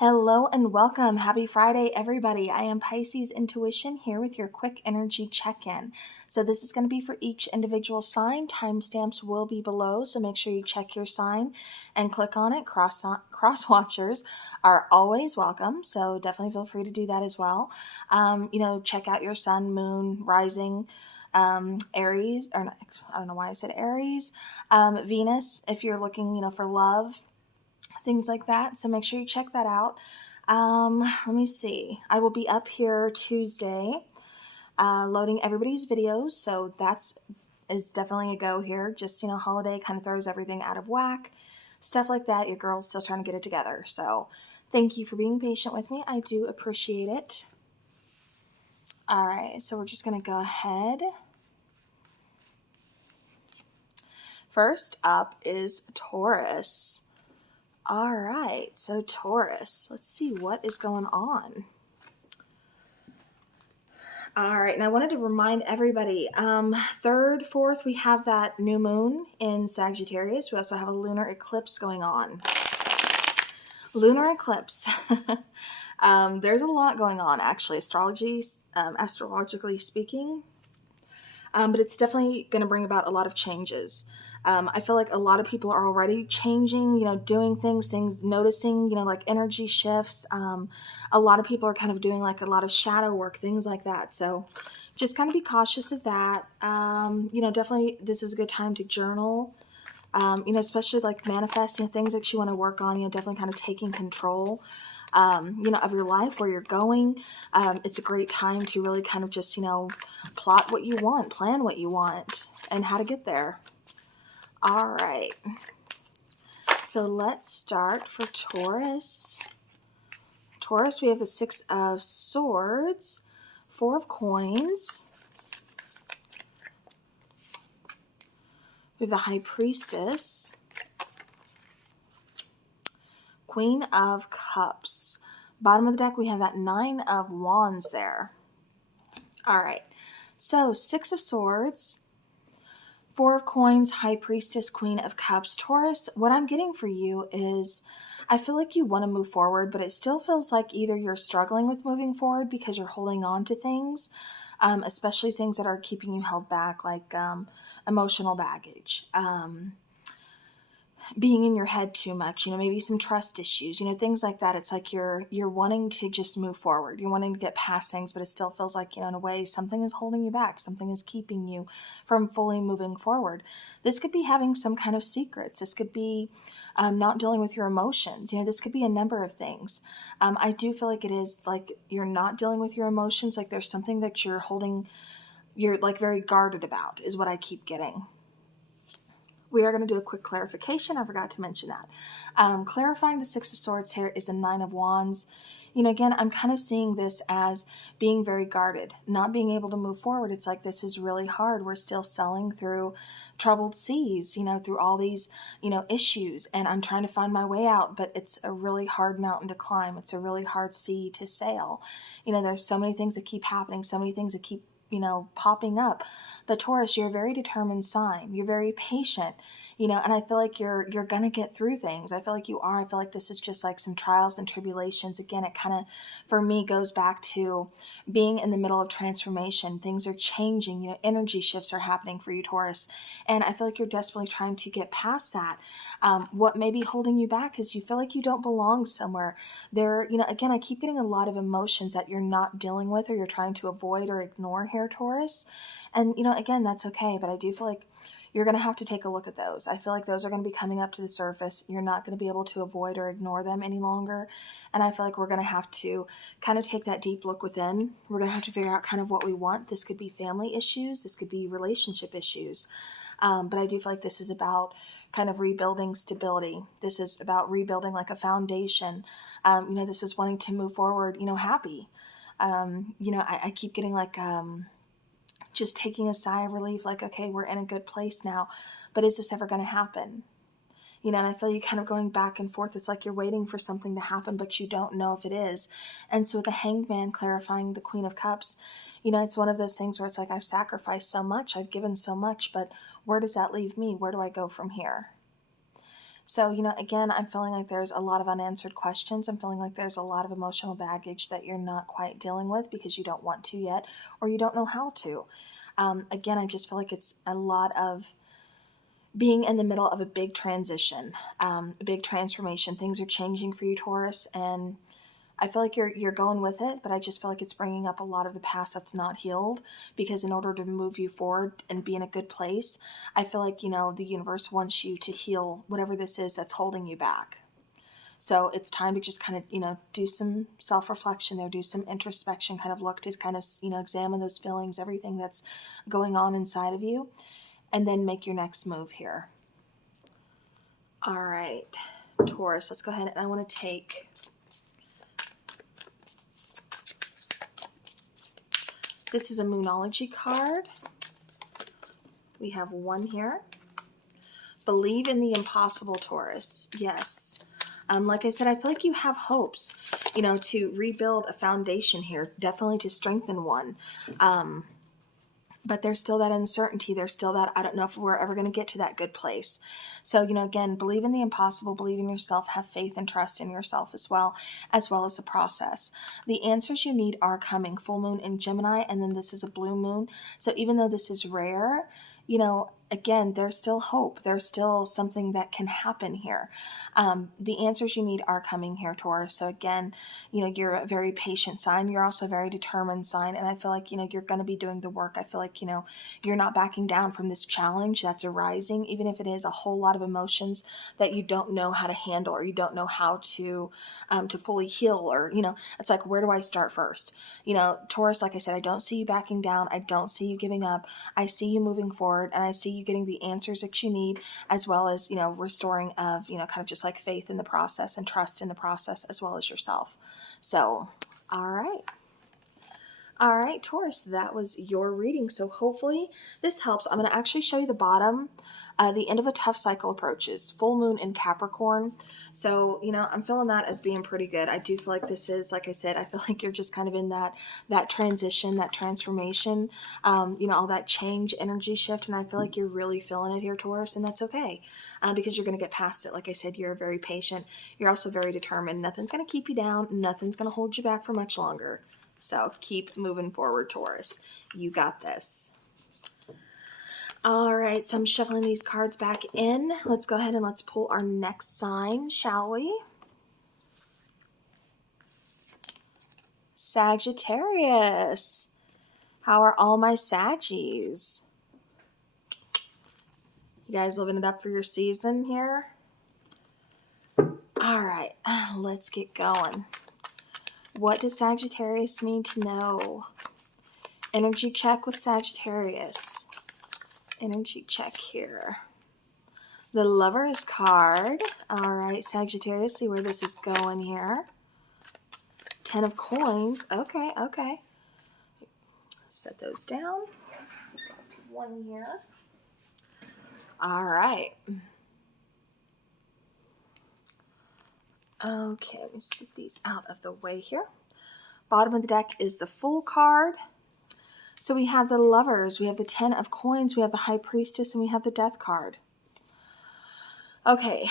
Hello and welcome. Happy Friday, everybody. I am Pisces Intuition here with your quick energy check-in. So this is going to be for each individual sign. Timestamps will be below, so make sure you check your sign and click on it. Cross watchers are always welcome, so definitely feel free to do that as well. Check out your sun, moon, rising, Aries, or not, I don't know why I said Aries, Venus, if you're looking, for love, things like that. So make sure you check that out. Let me see. I will be up here Tuesday, loading everybody's videos. So is definitely a go here. Just, holiday kind of throws everything out of whack. Stuff like that. Your girl's still trying to get it together. So thank you for being patient with me. I do appreciate it. All right. So we're just going to go ahead. First up is Taurus. All right, so Taurus, let's see what is going on. All right, and I wanted to remind everybody, 3rd, 4th, we have that new moon in Sagittarius. We also have a lunar eclipse going on. Lunar eclipse. There's a lot going on, actually, astrologically speaking. But it's definitely going to bring about a lot of changes. I feel like a lot of people are already changing, doing things, noticing, like energy shifts. A lot of people are kind of doing like a lot of shadow work, things like that. So just kind of be cautious of that. Definitely this is a good time to journal, especially like manifesting things that you want to work on, definitely kind of taking control, of your life, where you're going. It's a great time to really kind of just, plot what you want, plan what you want, and how to get there. All right. So let's start for Taurus. Taurus, we have the 6 of Swords, 4 of Coins. We have the High Priestess, Queen of Cups. Bottom of the deck, we have that 9 of Wands there. All right. So 6 of Swords, 4 of Coins, High Priestess, Queen of Cups. Taurus, what I'm getting for you is I feel like you want to move forward, but it still feels like either you're struggling with moving forward because you're holding on to things, especially things that are keeping you held back, like emotional baggage, being in your head too much, maybe some trust issues, things like that. It's like you're wanting to just move forward. You're wanting to get past things, but it still feels like, in a way, something is holding you back. Something is keeping you from fully moving forward. This could be having some kind of secrets. This could be not dealing with your emotions. This could be a number of things. I do feel like it is like you're not dealing with your emotions. Like there's something that you're like very guarded about, is what I keep getting. We are going to do a quick clarification. I forgot to mention that. Clarifying the 6 of Swords here is the 9 of Wands. Again, I'm kind of seeing this as being very guarded, not being able to move forward. It's like, this is really hard. We're still sailing through troubled seas, through all these, issues. And I'm trying to find my way out, but it's a really hard mountain to climb. It's a really hard sea to sail. There's so many things that keep happening, so many things that keep popping up. But Taurus, you're a very determined sign. You're very patient, and I feel like you're going to get through things. I feel like you are. I feel like this is just like some trials and tribulations. Again, it kind of, for me, goes back to being in the middle of transformation. Things are changing, energy shifts are happening for you, Taurus. And I feel like you're desperately trying to get past that. What may be holding you back is you feel like you don't belong somewhere. Again, I keep getting a lot of emotions that you're not dealing with, or you're trying to avoid or ignore here, Taurus. And, again, that's okay, but I do feel like you're going to have to take a look at those. I feel like those are going to be coming up to the surface. You're not going to be able to avoid or ignore them any longer. And I feel like we're going to have to kind of take that deep look within. We're going to have to figure out kind of what we want. This could be family issues. This could be relationship issues. But I do feel like this is about kind of rebuilding stability. This is about rebuilding like a foundation. This is wanting to move forward, happy. I keep getting like, just taking a sigh of relief, like, okay, we're in a good place now, but is this ever going to happen? And I feel you kind of going back and forth. It's like you're waiting for something to happen, but you don't know if it is. And so with the Hanged Man clarifying the Queen of Cups, it's one of those things where it's like, I've sacrificed so much, I've given so much, but where does that leave me? Where do I go from here? So, again, I'm feeling like there's a lot of unanswered questions. I'm feeling like there's a lot of emotional baggage that you're not quite dealing with because you don't want to yet, or you don't know how to. Again, I just feel like it's a lot of being in the middle of a big transition, a big transformation. Things are changing for you, Taurus, and I feel like you're going with it, but I just feel like it's bringing up a lot of the past that's not healed, because in order to move you forward and be in a good place, I feel like, the universe wants you to heal whatever this is that's holding you back. So it's time to just kind of, do some self-reflection there, do some introspection, kind of look to kind of, examine those feelings, everything that's going on inside of you, and then make your next move here. All right, Taurus, let's go ahead and I want to take this is a Moonology card. We have one here. Believe in the impossible, Taurus. Yes. Like I said, I feel like you have hopes, to rebuild a foundation here, definitely to strengthen one. But there's still that uncertainty. There's still that, I don't know if we're ever going to get to that good place. So, again, believe in the impossible, believe in yourself, have faith and trust in yourself as well as the process. The answers you need are coming. Full moon in Gemini, and then this is a blue moon. So even though this is rare, again, there's still hope. There's still something that can happen here. The answers you need are coming here, Taurus. So again, you're a very patient sign. You're also a very determined sign. And I feel like, you're going to be doing the work. I feel like, you're not backing down from this challenge that's arising, even if it is a whole lot of emotions that you don't know how to handle, or you don't know how to fully heal, or, it's like, where do I start first? Taurus, like I said, I don't see you backing down. I don't see you giving up. I see you moving forward, and I see you getting the answers that you need, as well as, restoring of, kind of just like faith in the process and trust in the process, as well as yourself. So, all right. All right, Taurus, that was your reading. So hopefully this helps. I'm going to actually show you the bottom. The end of a tough cycle approaches. Full moon in Capricorn. So, I'm feeling that as being pretty good. I do feel like this is, like I said, I feel like you're just kind of in that transition, that transformation, all that change, energy shift. And I feel like you're really feeling it here, Taurus, and that's okay, because you're going to get past it. Like I said, you're very patient. You're also very determined. Nothing's going to keep you down. Nothing's going to hold you back for much longer. So keep moving forward, Taurus. You got this. All right, so I'm shuffling these cards back in. Let's go ahead and let's pull our next sign, shall we? Sagittarius. How are all my Saggies? You guys living it up for your season here? All right, let's get going. What does Sagittarius need to know? Energy check with Sagittarius. Energy check here. The Lovers card. All right, Sagittarius, see where this is going here. 10 of coins. Okay, okay. Set those down. One here. All right. Okay, let me get these out of the way here. Bottom of the deck is the Fool card. So we have the Lovers, we have the 10 of coins, we have the High Priestess, and we have the Death card. Okay,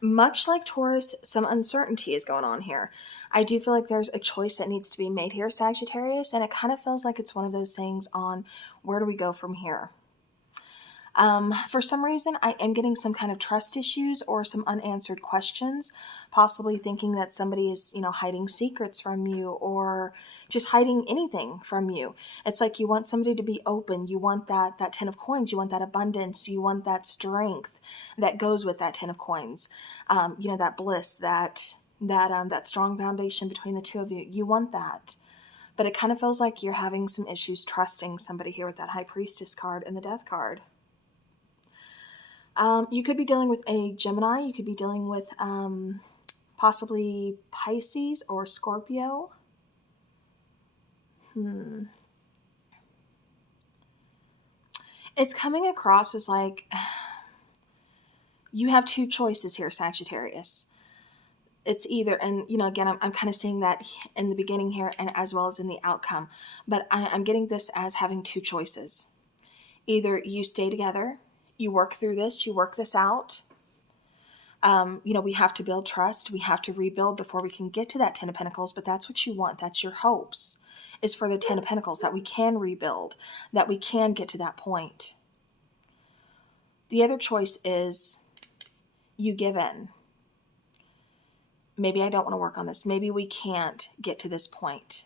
much like Taurus, some uncertainty is going on here. I do feel like there's a choice that needs to be made here, Sagittarius, and it kind of feels like it's one of those things on where do we go from here. For some reason, I am getting some kind of trust issues or some unanswered questions, possibly thinking that somebody is, hiding secrets from you, or just hiding anything from you. It's like you want somebody to be open. You want that 10 of coins. You want that abundance. You want that strength that goes with that 10 of coins. That bliss, that strong foundation between the two of you. You want that. But it kind of feels like you're having some issues trusting somebody here with that High Priestess card and the Death card. You could be dealing with a Gemini. You could be dealing with possibly Pisces or Scorpio. It's coming across as like you have two choices here, Sagittarius. It's either, and again, I'm kind of seeing that in the beginning here and as well as in the outcome. But I'm getting this as having two choices. Either you stay together, you work through this, you work this out, You know, we have to build trust. We have to rebuild before we can get to that 10 of Pentacles, but that's what you want. That's your hopes, is for the 10 of Pentacles, that we can rebuild, that we can get to that point. The other choice is you give in. Maybe I don't want to work on this. Maybe we can't get to this point.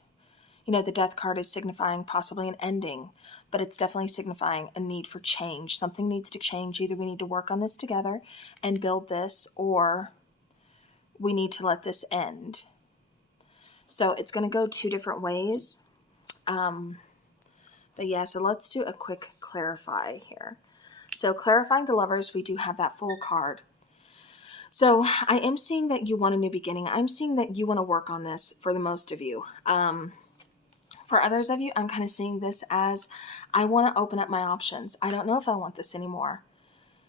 You know, the Death card is signifying possibly an ending, but it's definitely signifying a need for change. Something needs to change. Either we need to work on this together and build this, or we need to let this end. So it's going to go two different ways. But yeah, so let's do a quick clarify here. So clarifying the Lovers, we do have that Fool card. So I am seeing that you want a new beginning. I'm seeing that you want to work on this for the most of you. For others of you, I'm kind of seeing this as, I want to open up my options. I don't know if I want this anymore.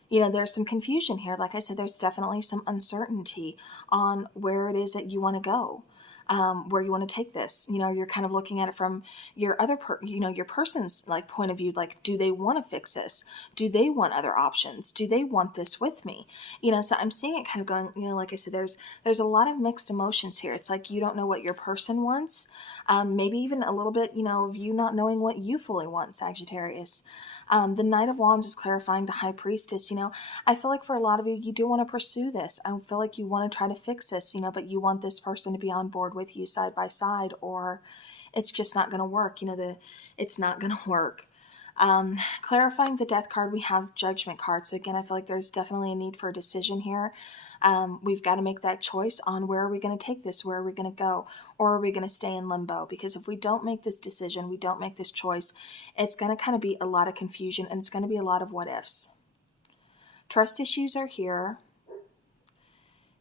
You know, there's some confusion here. Like I said, there's definitely some uncertainty on where it is that you want to go, where you want to take this. You know, you're kind of looking at it from your other, your person's like point of view. Like, do they want to fix this? Do they want other options? Do they want this with me? You know, so I'm seeing it kind of going, you know, like I said, there's a lot of mixed emotions here. It's like you don't know what your person wants. Maybe even a little bit, you know, of you not knowing what you fully want, Sagittarius. The Knight of Wands is clarifying the High Priestess. You know, I feel like for a lot of you, you do want to pursue this. I feel like you want to try to fix this, you know, but you want this person to be on board with you side by side, or it's just not going to work. You know, it's not going to work. Clarifying the Death card, we have Judgment card. So again, I feel like there's definitely a need for a decision here. We've got to make that choice on where are we going to take this, where are we going to go, or are we going to stay in limbo? Because if we don't make this decision, we don't make this choice, it's going to kind of be a lot of confusion, and it's going to be a lot of what ifs. Trust issues are here,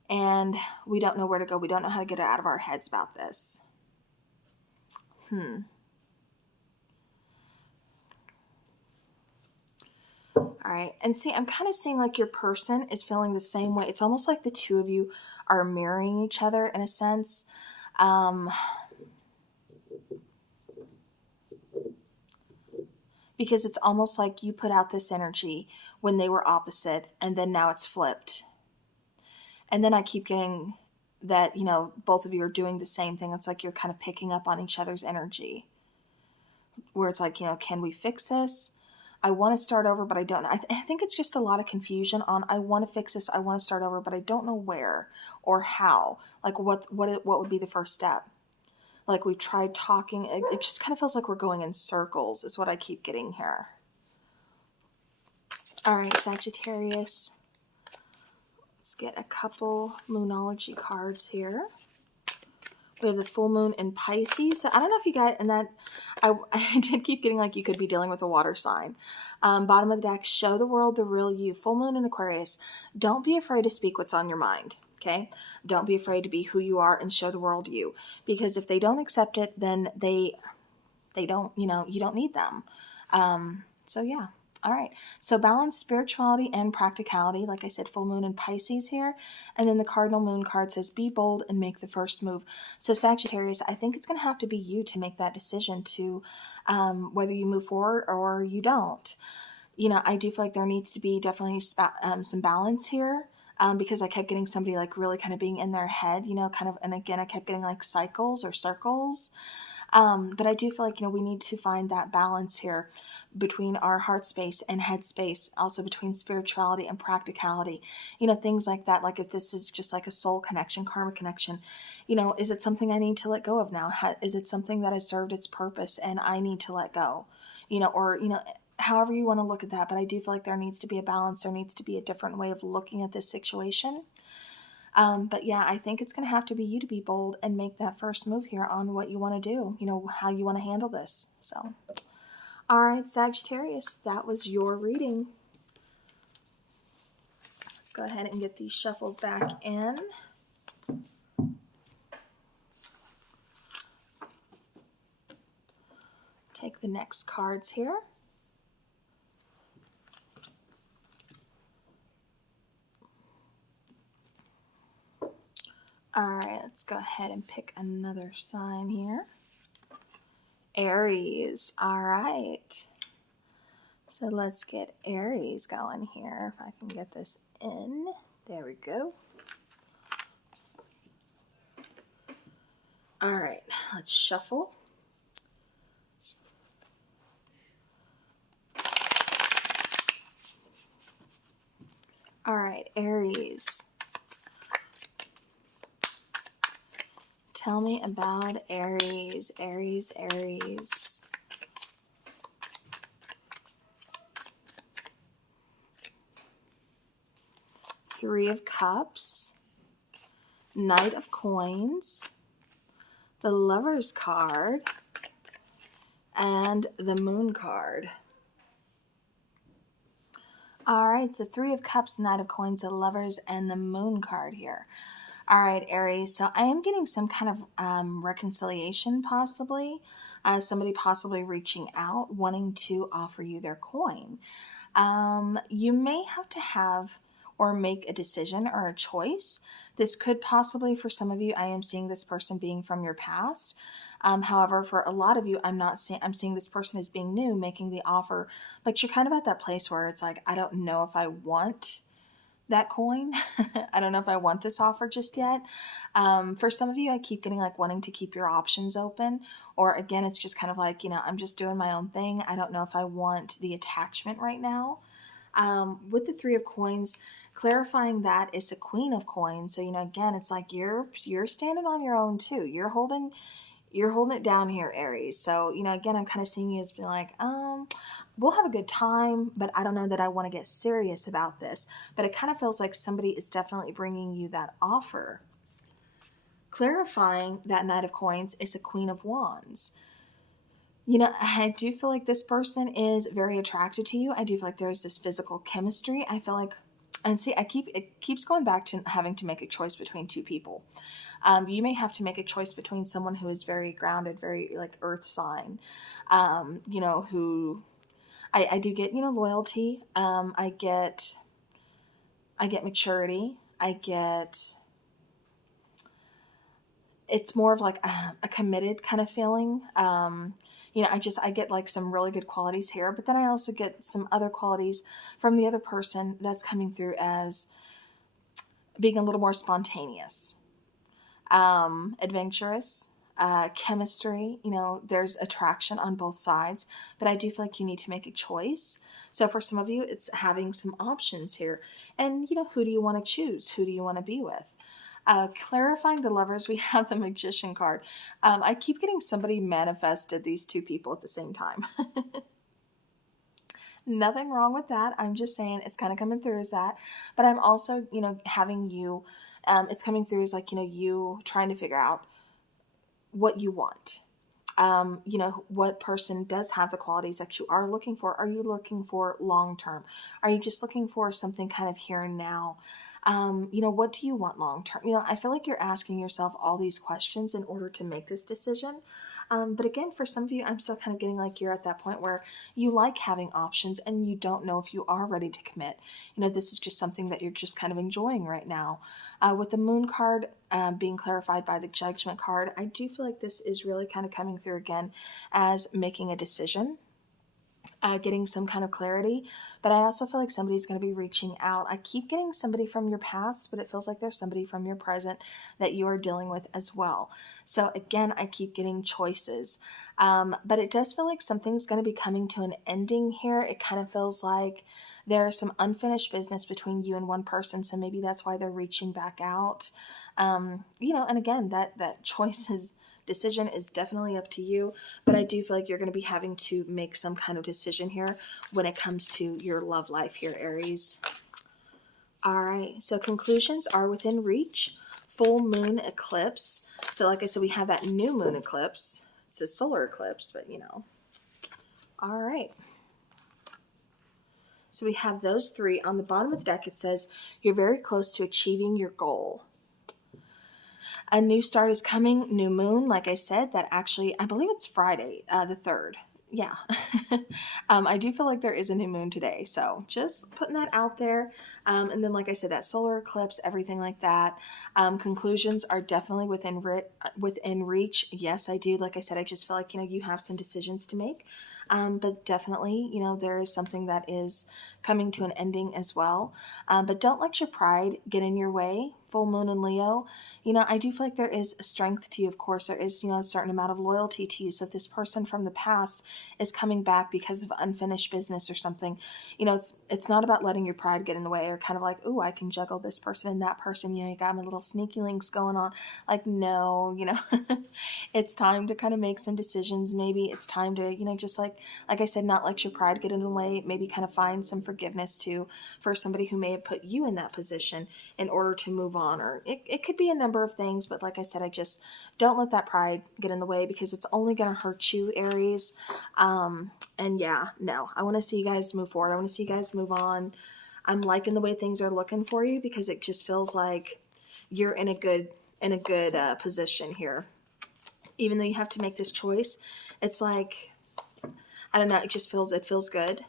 and we don't know where to go. We don't know how to get it out of our heads about this. All right. And see, I'm kind of seeing like your person is feeling the same way. It's almost like the two of you are mirroring each other in a sense. Because it's almost like you put out this energy when they were opposite, and then now it's flipped. And then I keep getting that, you know, both of you are doing the same thing. It's like you're kind of picking up on each other's energy, where it's like, you know, can we fix this? I want to start over, but I don't know. I think it's just a lot of confusion on, I want to fix this, I want to start over, but I don't know where or how. Like what would be the first step? Like we've tried talking. It just kind of feels like we're going in circles is what I keep getting here. All right, Sagittarius. Let's get a couple Moonology cards here. We have the full moon in Pisces. So I don't know if you got, and that I did keep getting like you could be dealing with a water sign. Bottom of the deck, show the world the real you. Full moon in Aquarius. Don't be afraid to speak what's on your mind. Okay? Don't be afraid to be who you are and show the world you. Because if they don't accept it, then they don't, you know, you don't need them. So yeah. All right. So balance spirituality and practicality. Like I said, full moon in Pisces here. And then the cardinal moon card says, be bold and make the first move. So Sagittarius, I think it's going to have to be you to make that decision to whether you move forward or you don't. You know, I do feel like there needs to be definitely some balance here. Because I kept getting somebody like really kind of being in their head, you know, kind of, and again, I kept getting like cycles or circles. But I do feel like, you know, we need to find that balance here between our heart space and head space, also between spirituality and practicality, you know, things like that. Like if this is just like a soul connection, karma connection, you know, is it something I need to let go of now? Is it something that has served its purpose and I need to let go, you know, or, you know, however you want to look at that. But I do feel like there needs to be a balance. There needs to be a different way of looking at this situation. But yeah, I think it's going to have to be you to be bold and make that first move here on what you want to do, you know, how you want to handle this. So, all right, Sagittarius, that was your reading. Let's go ahead and get these shuffled back in. Take the next cards here. All right, let's go ahead and pick another sign here. Aries. All right. So let's get Aries going here, if I can get this in. There we go. All right, let's shuffle. All right, Aries. Tell me about Aries, Aries, Aries. Three of Cups, Knight of Coins, the Lover's card, and the Moon card. All right, so Three of Cups, Knight of Coins, the Lovers, and the Moon card here. All right, Aries, so I am getting some kind of reconciliation possibly. Somebody possibly reaching out, wanting to offer you their coin. You may have to have or make a decision or a choice. This could possibly, for some of you, I am seeing this person being from your past. However, for a lot of you, I'm seeing this person as being new, making the offer, but you're kind of at that place where it's like, I don't know if I want that coin. I don't know if I want this offer just yet. For some of you, I keep getting like wanting to keep your options open, or again, it's just kind of like, I'm just doing my own thing. I don't know if I want the attachment right now. With the Three of Coins, clarifying that is a Queen of Coins. So, again, it's like you're standing on your own too. You're holding it down here, Aries. So, again, I'm kind of seeing you as being like, we'll have a good time, but I don't know that I want to get serious about this. But it kind of feels like somebody is definitely bringing you that offer. Clarifying that Knight of Coins is a Queen of Wands. I do feel like this person is very attracted to you. I do feel like there's this physical chemistry. I feel like, and see, it keeps going back to having to make a choice between two people. You may have to make a choice between someone who is very grounded, very like earth sign, who I do get, loyalty. I get maturity. It's more of like a committed kind of feeling. I get like some really good qualities here, but then I also get some other qualities from the other person that's coming through as being a little more spontaneous, adventurous, chemistry. There's attraction on both sides, but I do feel like you need to make a choice. So for some of you, it's having some options here. And, who do you want to choose? Who do you want to be with? Clarifying the Lovers, we have the Magician card. I keep getting somebody manifested these two people at the same time. Nothing wrong with that. I'm just saying it's kind of coming through as that. But I'm also, having you, it's coming through as like, you trying to figure out what you want. What person does have the qualities that you are looking for? Are you looking for long term? Are you just looking for something kind of here and now? What do you want long term? I feel like you're asking yourself all these questions in order to make this decision. But again, for some of you, I'm still kind of getting like you're at that point where you like having options and you don't know if you are ready to commit. This is just something that you're just kind of enjoying right now. With the Moon card being clarified by the Judgment card, I do feel like this is really kind of coming through again as making a decision. Getting some kind of clarity, but I also feel like somebody's going to be reaching out. I keep getting somebody from your past, but it feels like there's somebody from your present that you are dealing with as well. So again, I keep getting choices, but it does feel like something's going to be coming to an ending here. It kind of feels like there's some unfinished business between you and one person, so maybe that's why they're reaching back out. And again, that decision is definitely up to you, but I do feel like you're going to be having to make some kind of decision here when it comes to your love life here, Aries. All right, so conclusions are within reach. Full moon eclipse. So like I said, we have that new moon eclipse. It's a solar eclipse, but All right. So we have those three. On the bottom of the deck, it says, you're very close to achieving your goal. A new start is coming, new moon, like I said, that actually, I believe it's Friday, the 3rd. yeah. I do feel like there is a new moon today, so just putting that out there. And then, like I said, that solar eclipse, everything like that. Conclusions are definitely within reach. Yes, I do. Like I said, I just feel like, you have some decisions to make. But definitely, there is something that is coming to an ending as well. But don't let your pride get in your way. Full moon in Leo, I do feel like there is a strength to you. Of course, there is, a certain amount of loyalty to you. So if this person from the past is coming back because of unfinished business or something, it's not about letting your pride get in the way or kind of like, oh, I can juggle this person and that person. You got my little sneaky links going on. Like, no, it's time to kind of make some decisions. Maybe it's time to, just like I said, not let your pride get in the way. Maybe kind of find some forgiveness too for somebody who may have put you in that position in order to move on. Or it could be a number of things, but like I said, I just don't let that pride get in the way because it's only going to hurt you, Aries. And yeah, no, I want to see you guys move forward. I want to see you guys move on. I'm liking the way things are looking for you because it just feels like you're in a good position here. Even though you have to make this choice, it's like, I don't know, it feels good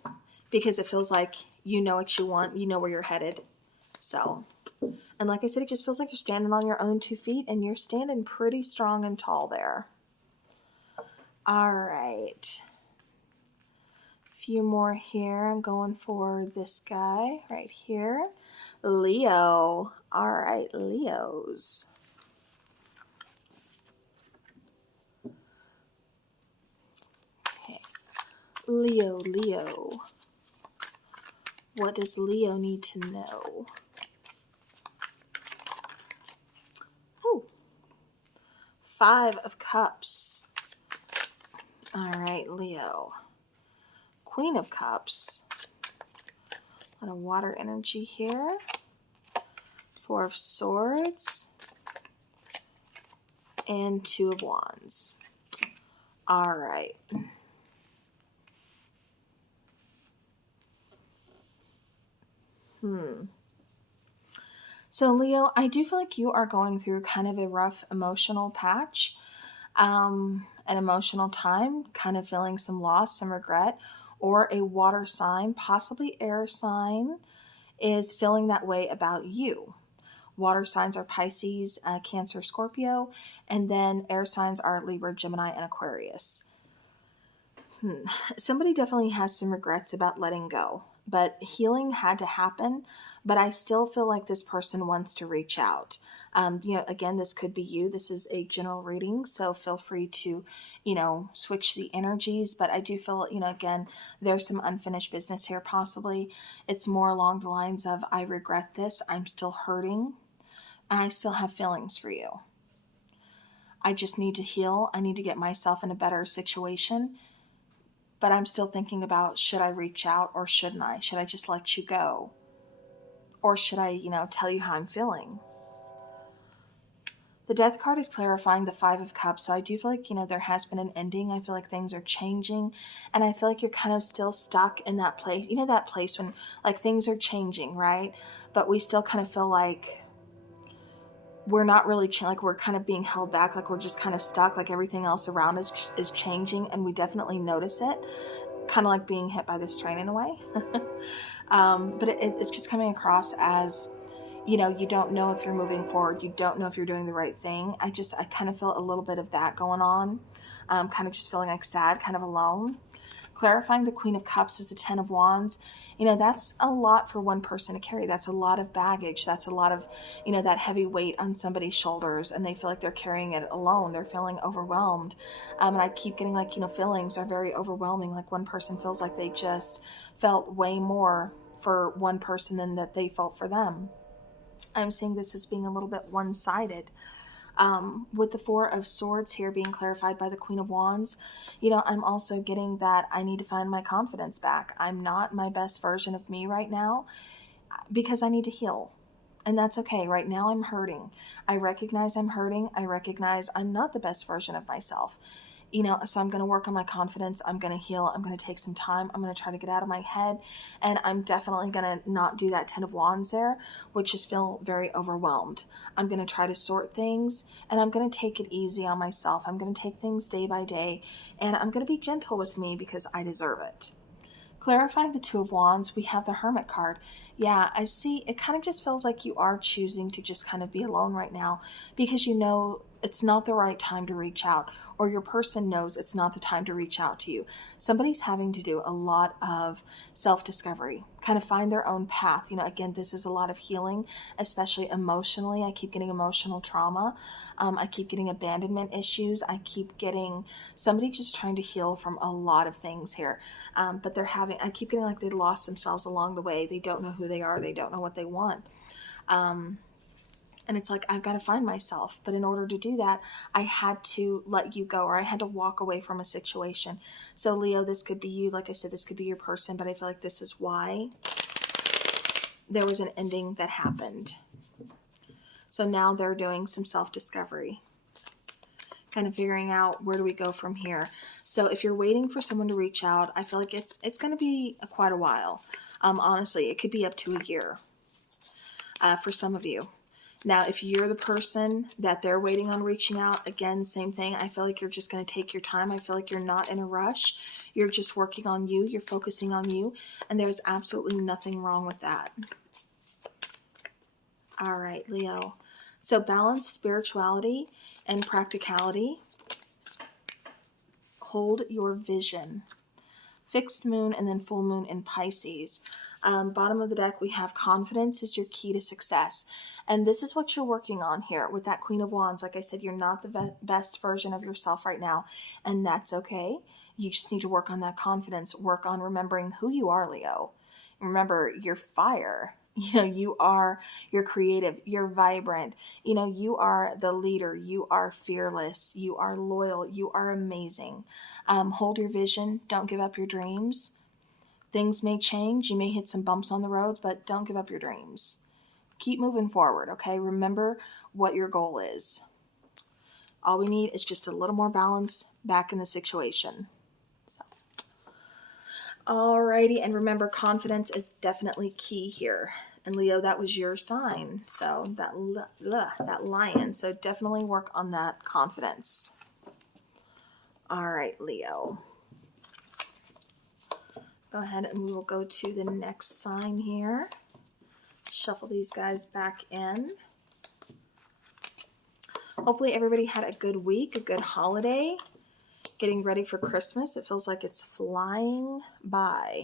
because it feels like you know what you want, you know where you're headed. So, and like I said, it just feels like you're standing on your own 2 feet and you're standing pretty strong and tall there. All right. Few more here. I'm going for this guy right here. Leo. All right, Leos. Okay. Leo. What does Leo need to know? Ooh. 5 of Cups. All right, Leo. Queen of Cups. A lot of water energy here. 4 of Swords. And 2 of Wands. All right. So Leo, I do feel like you are going through kind of a rough emotional patch, an emotional time, kind of feeling some loss, some regret, or a water sign, possibly air sign, is feeling that way about you. Water signs are Pisces, Cancer, Scorpio, and then air signs are Libra, Gemini, and Aquarius. Somebody definitely has some regrets about letting go, but healing had to happen. But I still feel like this person wants to reach out. Again, this could be you. This is a general reading, so feel free to, switch the energies. But I do feel, again, there's some unfinished business here possibly. It's more along the lines of, I regret this. I'm still hurting. And I still have feelings for you. I just need to heal. I need to get myself in a better situation. But I'm still thinking about, should I reach out or shouldn't I? Should I just let you go? Or should I, tell you how I'm feeling? The Death card is clarifying the 5 of Cups. So I do feel like, there has been an ending. I feel like things are changing. And I feel like you're kind of still stuck in that place. That place when like things are changing, right? But we still kind of feel like we're not really like we're kind of being held back, like we're just kind of stuck, like everything else around us is changing, and we definitely notice it, kind of like being hit by this train in a way. But it's just coming across as, you don't know if you're moving forward, you don't know if you're doing the right thing. I kind of feel a little bit of that going on, kind of just feeling like sad, kind of alone. Clarifying the Queen of Cups is a 10 of Wands. That's a lot for one person to carry. That's a lot of baggage. That's a lot of, that heavy weight on somebody's shoulders, and they feel like they're carrying it alone. They're feeling overwhelmed. And I keep getting like, feelings are very overwhelming. Like one person feels like they just felt way more for one person than that they felt for them. I'm seeing this as being a little bit one-sided. With the 4 of Swords here being clarified by the Queen of Wands, I'm also getting that I need to find my confidence back. I'm not my best version of me right now because I need to heal. And that's okay. Right now I'm hurting. I recognize I'm hurting. I recognize I'm not the best version of myself. You know, so I'm going to work on my confidence. I'm going to heal. I'm going to take some time. I'm going to try to get out of my head. And I'm definitely going to not do that 10 of Wands there, which just feel very overwhelmed. I'm going to try to sort things, and I'm going to take it easy on myself. I'm going to take things day by day, and I'm going to be gentle with me because I deserve it. Clarifying the Two of Wands, we have the Hermit card. Yeah, I see. It kind of just feels like you are choosing to just kind of be alone right now because you know it's not the right time to reach out, or your person knows it's not the time to reach out to you. Somebody's having to do a lot of self-discovery, kind of find their own path. You know, again, this is a lot of healing, especially emotionally. I keep getting emotional trauma. I keep getting abandonment issues. I keep getting somebody just trying to heal from a lot of things here. But I keep getting like they lost themselves along the way. They don't know who they are. They don't know what they want. And it's like, I've got to find myself. But in order to do that, I had to let you go, or I had to walk away from a situation. So Leo, this could be you. Like I said, this could be your person, but I feel like this is why there was an ending that happened. So now they're doing some self-discovery, kind of figuring out where do we go from here. So if you're waiting for someone to reach out, I feel like it's going to be quite a while. Honestly, it could be up to a year for some of you. Now, if you're the person that they're waiting on reaching out, again, same thing. I feel like you're just going to take your time. I feel like you're not in a rush. You're just working on you. You're focusing on you. And there's absolutely nothing wrong with that. All right, Leo. So balance spirituality and practicality. Hold your vision. Fixed moon and then full moon in Pisces. Bottom of the deck, we have confidence is your key to success. And this is what you're working on here with that Queen of Wands. Like I said, you're not the best version of yourself right now, and that's okay. You just need to work on that confidence. Work on remembering who you are, Leo. Remember, you're fire. You know, you're creative, you're vibrant. You know, you are the leader. You are fearless. You are loyal. You are amazing. Hold your vision. Don't give up your dreams. Things may change. You may hit some bumps on the road, but don't give up your dreams. Keep moving forward, okay? Remember what your goal is. All we need is just a little more balance back in the situation. So, alrighty, and remember, confidence is definitely key here. And Leo, that was your sign. So that lion. So definitely work on that confidence. All right, Leo. Go ahead and we will go to the next sign here. Shuffle these guys back in. Hopefully everybody had a good week, a good holiday. Getting ready for Christmas. It feels like it's flying by.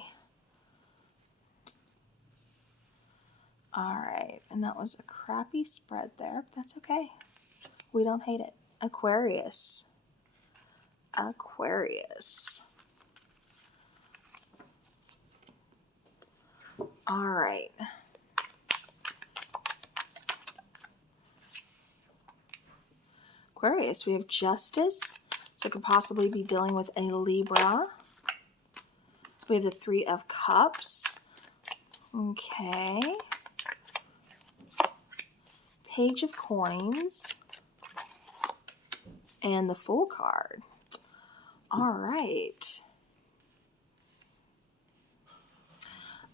All right, and that was a crappy spread there, but that's okay. We don't hate it. Aquarius. Aquarius. All right. Aquarius, we have Justice. So it could possibly be dealing with a Libra. We have the Three of Cups. Okay. Page of Coins. And the Fool card. All right.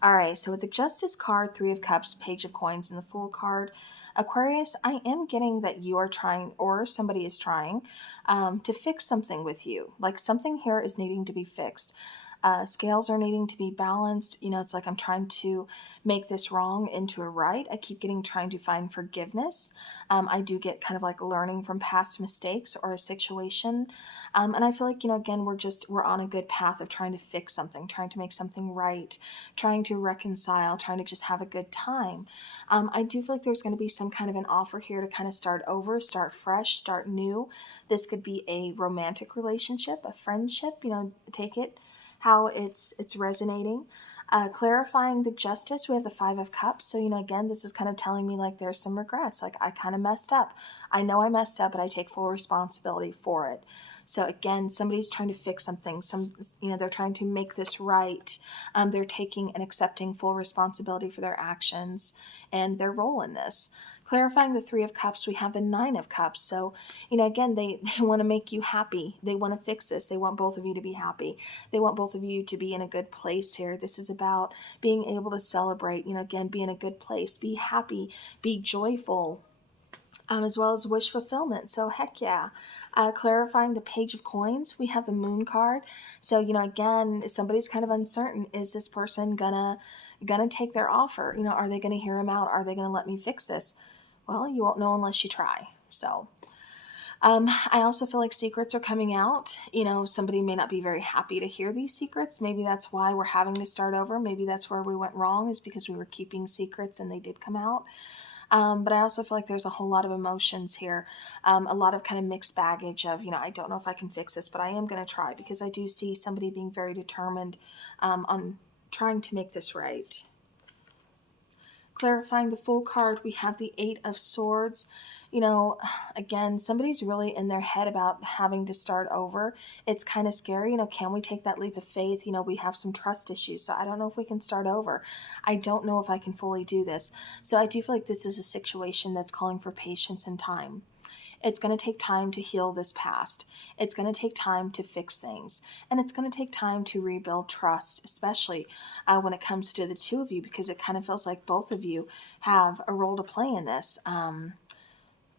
All right, so with the Justice card, Three of Cups, Page of Coins, and the Fool card, Aquarius, I am getting that you are trying, or somebody is trying, to fix something with you. Like something here is needing to be fixed. Scales are needing to be balanced. You know, it's like I'm trying to make this wrong into a right. I keep trying to find forgiveness. I do get kind of like learning from past mistakes or a situation. And I feel like, you know, again, we're on a good path of trying to fix something, trying to make something right, trying to reconcile, trying to just have a good time. I do feel like there's going to be some kind of an offer here to kind of start over, start fresh, start new. This could be a romantic relationship, a friendship, you know, take it how it's resonating. Clarifying the Justice, we have the Five of Cups. So, you know, again, this is kind of telling me like there's some regrets. Like I kind of messed up. I know I messed up, but I take full responsibility for it. So again, somebody's trying to fix something. They're trying to make this right. They're taking and accepting full responsibility for their actions and their role in this. Clarifying the Three of Cups, we have the Nine of Cups. So, again, they want to make you happy. They want to fix this. They want both of you to be happy. They want both of you to be in a good place here. This is about being able to celebrate, again, be in a good place, be happy, be joyful. As well as wish fulfillment. So heck yeah. Clarifying the Page of Coins, we have the Moon card. So, again, somebody's kind of uncertain. Is this person gonna take their offer? Are they gonna hear him out? Are they gonna let me fix this? Well, you won't know unless you try. So I also feel like secrets are coming out. Somebody may not be very happy to hear these secrets. Maybe that's why we're having to start over. Maybe that's where we went wrong, is because we were keeping secrets and they did come out. But I also feel like there's a whole lot of emotions here, a lot of kind of mixed baggage of, I don't know if I can fix this, but I am going to try, because I do see somebody being very determined on trying to make this right. Clarifying the Fool card, we have the Eight of Swords. Again, somebody's really in their head about having to start over. It's kind of scary. Can we take that leap of faith? We have some trust issues, so I don't know if we can start over. I don't know if I can fully do this. So I do feel like this is a situation that's calling for patience and time. It's going to take time to heal this past. It's going to take time to fix things. And it's going to take time to rebuild trust, especially when it comes to the two of you, because it kind of feels like both of you have a role to play in this. And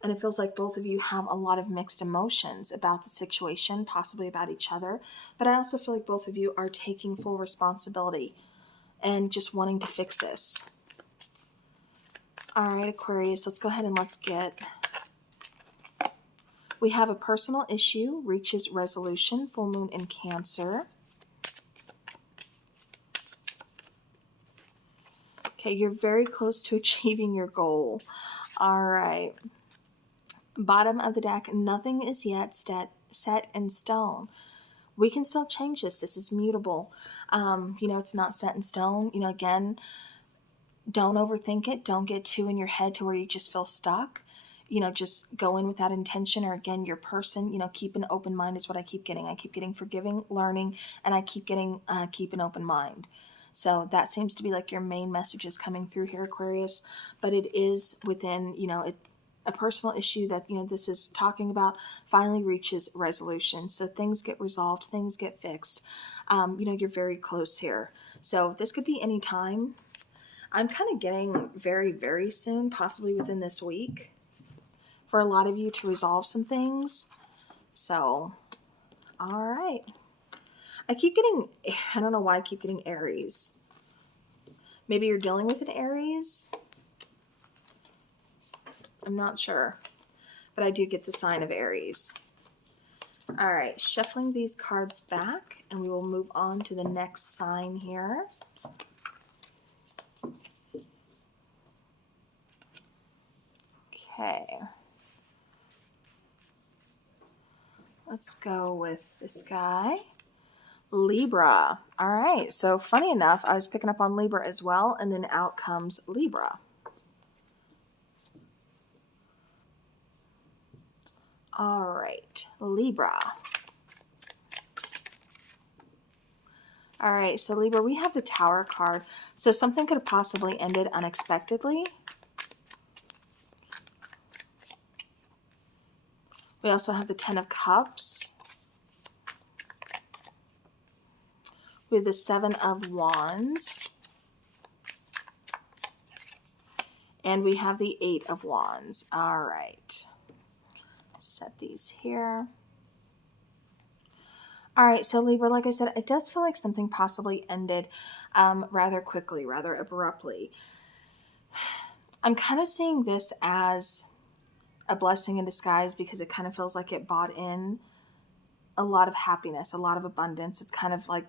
it feels like both of you have a lot of mixed emotions about the situation, possibly about each other. But I also feel like both of you are taking full responsibility and just wanting to fix this. All right, Aquarius, let's go ahead and let's get... We have a personal issue, reaches resolution, full moon in Cancer. Okay, you're very close to achieving your goal. All right. Bottom of the deck, nothing is yet set in stone. We can still change this. This is mutable. It's not set in stone. Again, don't overthink it. Don't get too in your head to where you just feel stuck. Just go in with that intention, or again, your person, keep an open mind is what I keep getting. I keep getting forgiving, learning, and I keep getting keep an open mind. So that seems to be like your main messages coming through here, Aquarius. But it is within, a personal issue that, this is talking about finally reaches resolution. So things get resolved, things get fixed. You're very close here. So this could be any time. I'm kind of getting very, very soon, possibly within this week, for a lot of you to resolve some things. So, all right. I don't know why I keep getting Aries. Maybe you're dealing with an Aries. I'm not sure, but I do get the sign of Aries. All right, shuffling these cards back, and we will move on to the next sign here. Okay. Let's go with this guy. Libra. All right, so funny enough, I was picking up on Libra as well, and then out comes Libra. All right, Libra. All right, so Libra, we have the Tower card. So something could have possibly ended unexpectedly. We also have the Ten of Cups. We have the Seven of Wands. And we have the Eight of Wands. All right. Set these here. All right, so Libra, like I said, it does feel like something possibly ended rather quickly, rather abruptly. I'm kind of seeing this as a blessing in disguise, because it kind of feels like it brought in a lot of happiness, a lot of abundance. It's kind of like,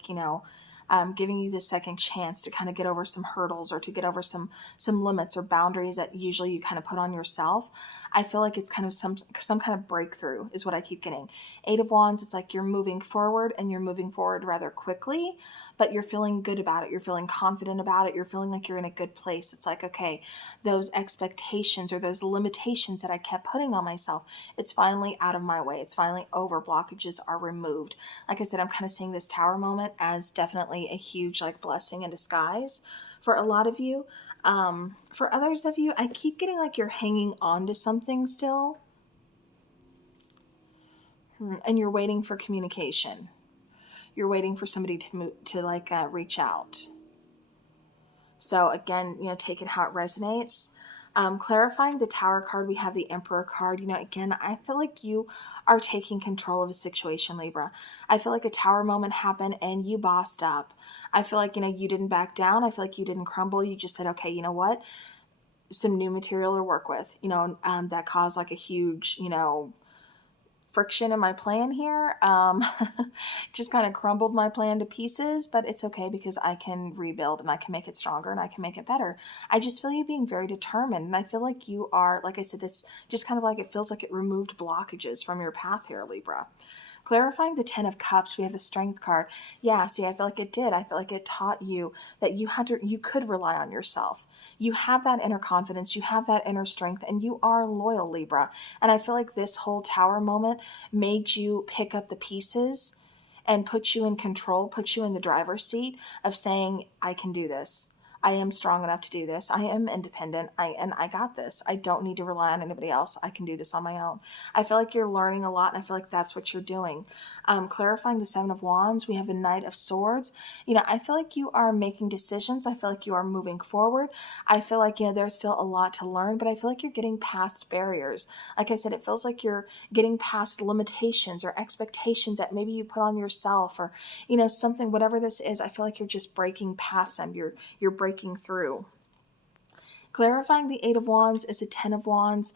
giving you the second chance to kind of get over some hurdles, or to get over some limits or boundaries that usually you kind of put on yourself. I feel like it's kind of some kind of breakthrough is what I keep getting. Eight of Wands, it's like you're moving forward, and you're moving forward rather quickly, but you're feeling good about it. You're feeling confident about it. You're feeling like you're in a good place. It's like, okay, those expectations or those limitations that I kept putting on myself, it's finally out of my way. It's finally over. Blockages are removed. Like I said, I'm kind of seeing this Tower moment as definitely a huge blessing in disguise for a lot of you. For others of you, I keep getting like you're hanging on to something still. And you're waiting for communication. You're waiting for somebody to move, to like reach out. So again, take it how it resonates. Clarifying the Tower card, we have the Emperor card. Again, I feel like you are taking control of a situation, Libra. I feel like a Tower moment happened and you bossed up. I feel like, you didn't back down. I feel like you didn't crumble. You just said, okay, you know what? Some new material to work with, that caused like a huge, friction in my plan here. Just kind of crumbled my plan to pieces, but it's okay because I can rebuild and I can make it stronger and I can make it better. I just feel you being very determined, and I feel like you are, like I said, this just kind of like, it feels like it removed blockages from your path here, Libra. Clarifying the 10 of Cups, we have the Strength card. Yeah, see, I feel like it did. I feel like it taught you that you could rely on yourself. You have that inner confidence, you have that inner strength, and you are loyal, Libra. And I feel like this whole Tower moment made you pick up the pieces and put you in control, put you in the driver's seat of saying, I can do this. I am strong enough to do this. I am independent. And I got this. I don't need to rely on anybody else. I can do this on my own. I feel like you're learning a lot, and I feel like that's what you're doing. Clarifying the 7 of Wands, we have the Knight of Swords. I feel like you are making decisions. I feel like you are moving forward. I feel like, there's still a lot to learn, but I feel like you're getting past barriers. Like I said, it feels like you're getting past limitations or expectations that maybe you put on yourself, or, something, whatever this is. I feel like you're just breaking past them. You're breaking through. Clarifying the 8 of Wands is a 10 of Wands.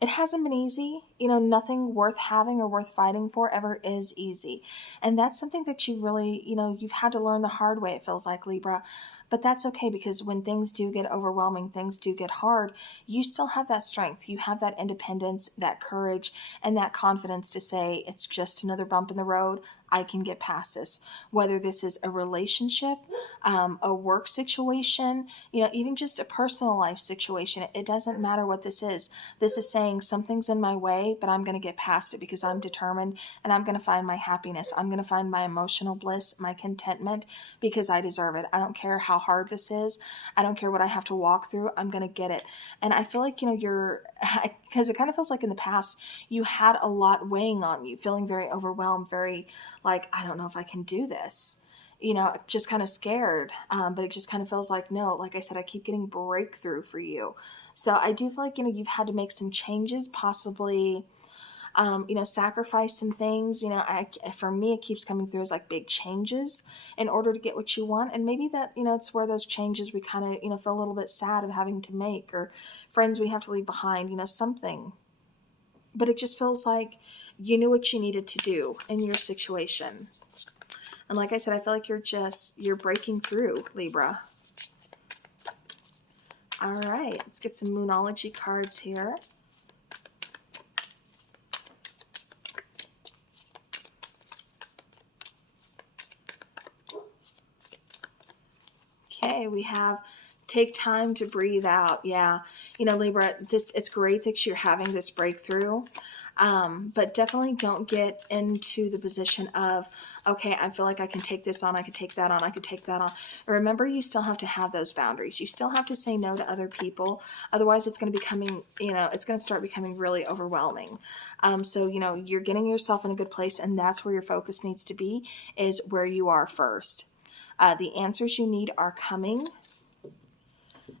It hasn't been easy. Nothing worth having or worth fighting for ever is easy. And that's something that you really, you've had to learn the hard way, it feels like, Libra. But that's okay, because when things do get overwhelming, things do get hard, you still have that strength. You have that independence, that courage, and that confidence to say, it's just another bump in the road. I can get past this. Whether this is a relationship, a work situation, even just a personal life situation, it doesn't matter what this is. This is saying something's in my way, but I'm going to get past it because I'm determined, and I'm going to find my happiness. I'm going to find my emotional bliss, my contentment, because I deserve it. I don't care how hard this is. I don't care what I have to walk through. I'm going to get it. And I feel like, because it kind of feels like in the past, you had a lot weighing on you, feeling very overwhelmed, very like, I don't know if I can do this. Just kind of scared. But it just kind of feels like, no, like I said, I keep getting breakthrough for you. So I do feel like, you've had to make some changes, possibly, sacrifice some things. For me, it keeps coming through as like big changes in order to get what you want. And maybe that, it's where those changes we kind of, feel a little bit sad of having to make, or friends we have to leave behind, something. But it just feels like you knew what you needed to do in your situation. And like I said, I feel like you're breaking through, Libra. All right, let's get some Moonology cards here. Okay, we have take time to breathe out. Yeah, Libra, it's great that you're having this breakthrough. But definitely don't get into the position of, okay, I feel like I can take this on, I could take that on, I could take that on. Remember, you still have to have those boundaries. You still have to say no to other people. Otherwise, it's going to becoming, it's going to start becoming really overwhelming. So, you're getting yourself in a good place, and that's where your focus needs to be, is where you are first. The answers you need are coming.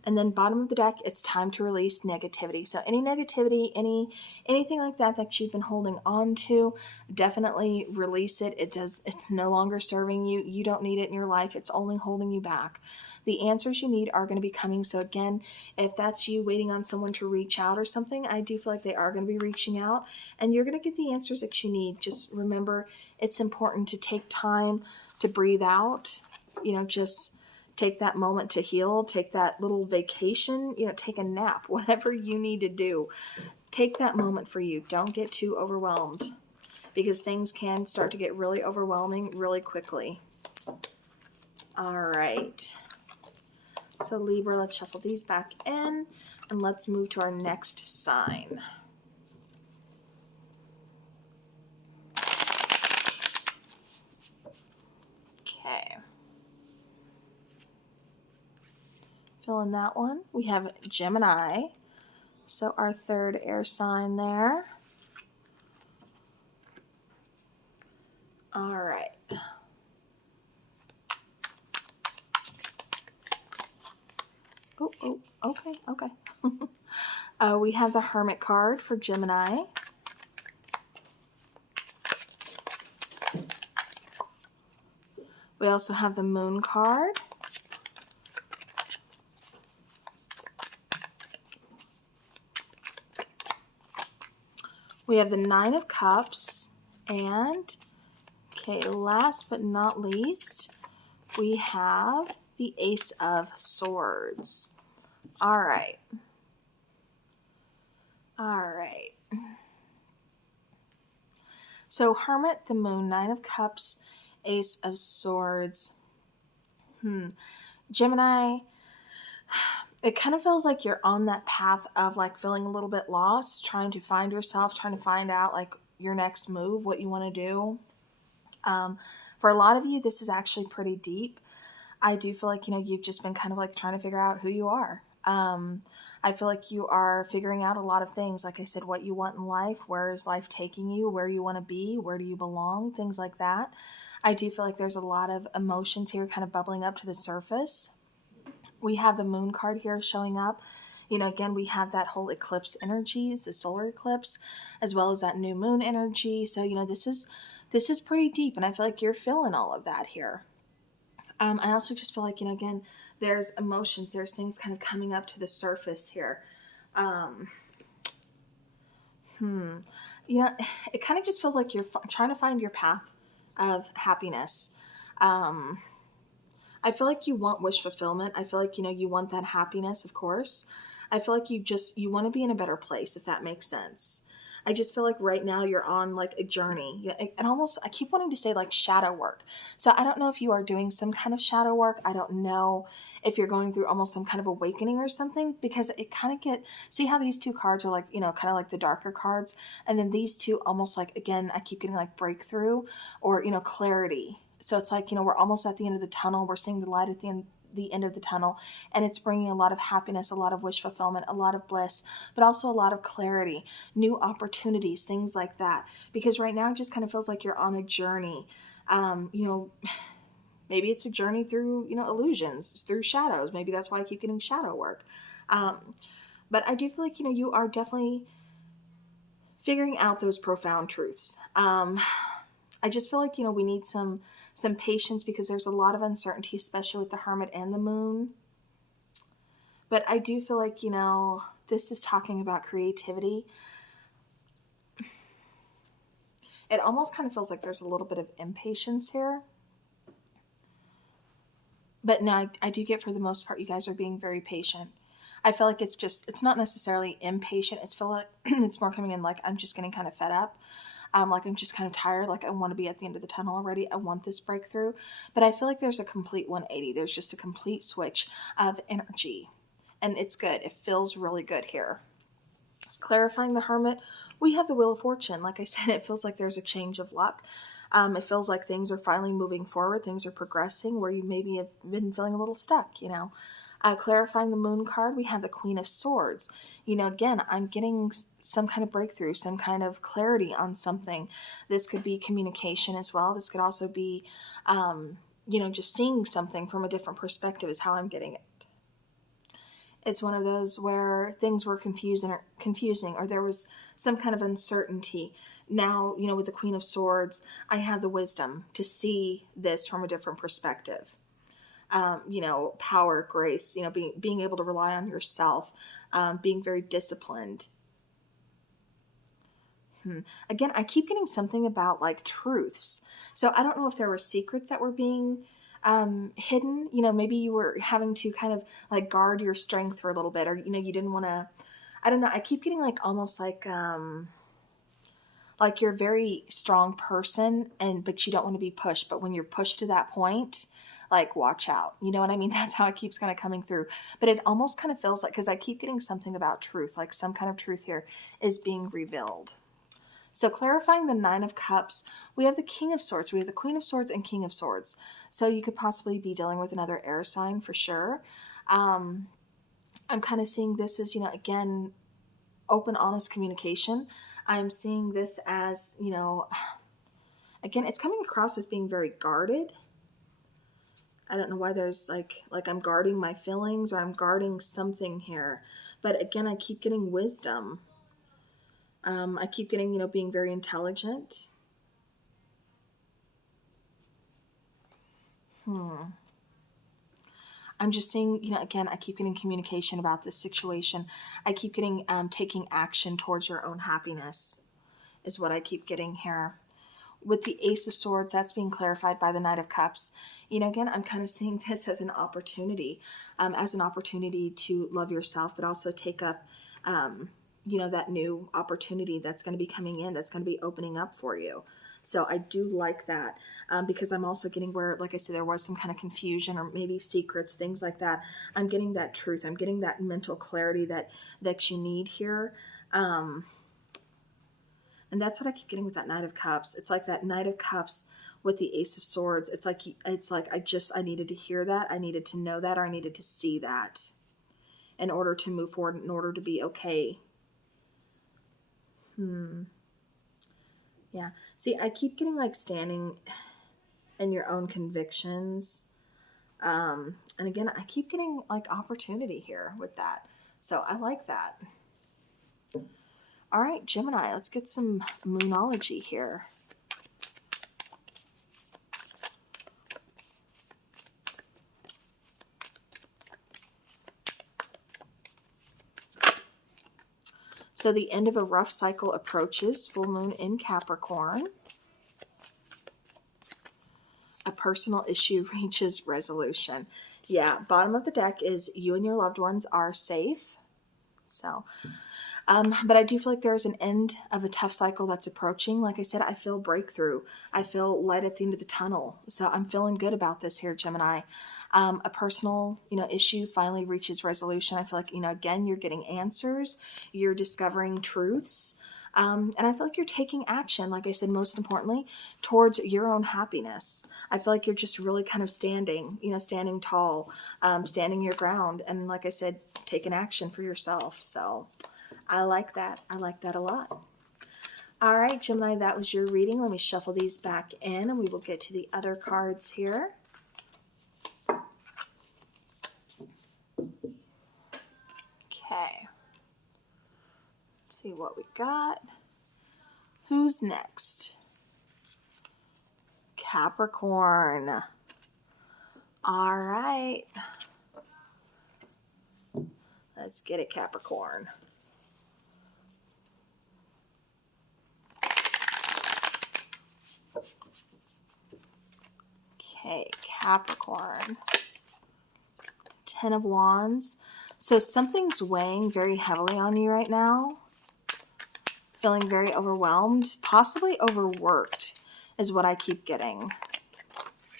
And then bottom of the deck, it's time to release negativity. So any negativity, anything like that you've been holding on to, definitely release it. It's no longer serving you. You don't need it in your life. It's only holding you back. The answers you need are going to be coming. So again, if that's you waiting on someone to reach out or something, I do feel like they are going to be reaching out, and you're going to get the answers that you need. Just remember, it's important to take time to breathe out. Just take that moment to heal, take that little vacation, take a nap, whatever you need to do. Take that moment for you. Don't get too overwhelmed, because things can start to get really overwhelming really quickly. All right. So Libra, let's shuffle these back in, and let's move to our next sign. Okay. Feeling that one. We have Gemini. So our third air sign there. All right. Oh, okay. We have the Hermit card for Gemini. We also have the Moon card. We have the Nine of Cups. And, okay, last but not least, we have the Ace of Swords. All right. So Hermit, the Moon, Nine of Cups, Ace of Swords. Gemini, it kind of feels like you're on that path of like feeling a little bit lost, trying to find yourself, trying to find out like your next move, what you want to do. For a lot of you, this is actually pretty deep. I do feel like, you've just been kind of like trying to figure out who you are. I feel like you are figuring out a lot of things. Like I said, what you want in life, where is life taking you, where you want to be, where do you belong, things like that. I do feel like there's a lot of emotions here kind of bubbling up to the surface. We have the Moon card here showing up. Again, we have that whole eclipse energy, the solar eclipse, as well as that new moon energy. So, this is pretty deep, and I feel like you're feeling all of that here. I also just feel like, again, there's emotions, there's things kind of coming up to the surface here. It kind of just feels like you're trying to find your path of happiness. I feel like you want wish fulfillment. I feel like, you want that happiness, of course. I feel like you want to be in a better place, if that makes sense. I just feel like right now you're on like a journey. And almost, I keep wanting to say like shadow work. So I don't know if you are doing some kind of shadow work. I don't know if you're going through almost some kind of awakening or something, because it kind of see how these two cards are like, kind of like the darker cards. And then these two almost like, again, I keep getting like breakthrough or, clarity. So it's like, we're almost at the end of the tunnel. We're seeing the light at the end of the tunnel, and it's bringing a lot of happiness, a lot of wish fulfillment, a lot of bliss, but also a lot of clarity, new opportunities, things like that. Because right now it just kind of feels like you're on a journey. Maybe it's a journey through, illusions, through shadows. Maybe that's why I keep getting shadow work. But I do feel like, you are definitely figuring out those profound truths. I just feel like, we need some patience, because there's a lot of uncertainty, especially with the Hermit and the Moon. But I do feel like, this is talking about creativity. It almost kind of feels like there's a little bit of impatience here. But no, I do get, for the most part, you guys are being very patient. I feel like it's not necessarily impatient. It's feel like it's more coming in like, I'm just getting kind of fed up. Like I'm just kind of tired, like I want to be at the end of the tunnel already. I want this breakthrough. But I feel like there's a complete 180. There's just a complete switch of energy. And it's good. It feels really good here. Clarifying the Hermit, we have the Wheel of Fortune. Like I said, it feels like there's a change of luck. It feels like things are finally moving forward. Things are progressing where you maybe have been feeling a little stuck, Clarifying the Moon card, we have the Queen of Swords. Again, I'm getting some kind of breakthrough, some kind of clarity on something. This could be communication as well. This could also be, just seeing something from a different perspective is how I'm getting it. It's one of those where things were confusing, or there was some kind of uncertainty. Now, with the Queen of Swords, I have the wisdom to see this from a different perspective. Power, grace, being able to rely on yourself, being very disciplined. Again, I keep getting something about like truths. So I don't know if there were secrets that were being hidden. Maybe you were having to kind of like guard your strength for a little bit, or, you didn't want to, I don't know. I keep getting like almost like you're a very strong person, but you don't want to be pushed. But when you're pushed to that point, like, watch out. You know what I mean? That's how it keeps kind of coming through. But it almost kind of feels like, because I keep getting something about truth, like some kind of truth here is being revealed. So clarifying the Nine of Cups, we have the King of Swords. We have the Queen of Swords and King of Swords. So you could possibly be dealing with another air sign for sure. I'm kind of seeing this as, again, open, honest communication. I'm seeing this as, again, it's coming across as being very guarded. I don't know why there's like I'm guarding my feelings or I'm guarding something here. But again, I keep getting wisdom. I keep getting, being very intelligent. I'm just seeing, again, I keep getting communication about this situation. I keep getting taking action towards your own happiness is what I keep getting here. With the Ace of Swords, that's being clarified by the Knight of Cups. Again, I'm kind of seeing this as an opportunity to love yourself, but also take up, that new opportunity that's going to be coming in, that's going to be opening up for you. So I do like that because I'm also getting where, like I said, there was some kind of confusion or maybe secrets, things like that. I'm getting that truth. I'm getting that mental clarity that you need here. And that's what I keep getting with that Knight of Cups. It's like that Knight of Cups with the Ace of Swords. It's like I needed to hear that. I needed to know that, or I needed to see that in order to move forward, in order to be okay. Yeah. See, I keep getting like standing in your own convictions. And again, I keep getting like opportunity here with that. So I like that. All right, Gemini, let's get some moonology here. So the end of a rough cycle approaches, full moon in Capricorn. A personal issue reaches resolution. Yeah, bottom of the deck is you and your loved ones are safe. So, but I do feel like there's an end of a tough cycle that's approaching. Like I said, I feel breakthrough. I feel light at the end of the tunnel. So I'm feeling good about this here, Gemini. A personal, issue finally reaches resolution. I feel like, again, you're getting answers. You're discovering truths. And I feel like you're taking action, like I said, most importantly, towards your own happiness. I feel like you're just really kind of standing tall, standing your ground. And like I said, taking action for yourself. So I like that. I like that a lot. All right, Gemini, that was your reading. Let me shuffle these back in and we will get to the other cards here. Okay. See what we got. Who's next? Capricorn. All right. Let's get it, Capricorn. Okay, Capricorn. 10 of Wands. So something's weighing very heavily on you right now. Feeling very overwhelmed, possibly overworked is what I keep getting.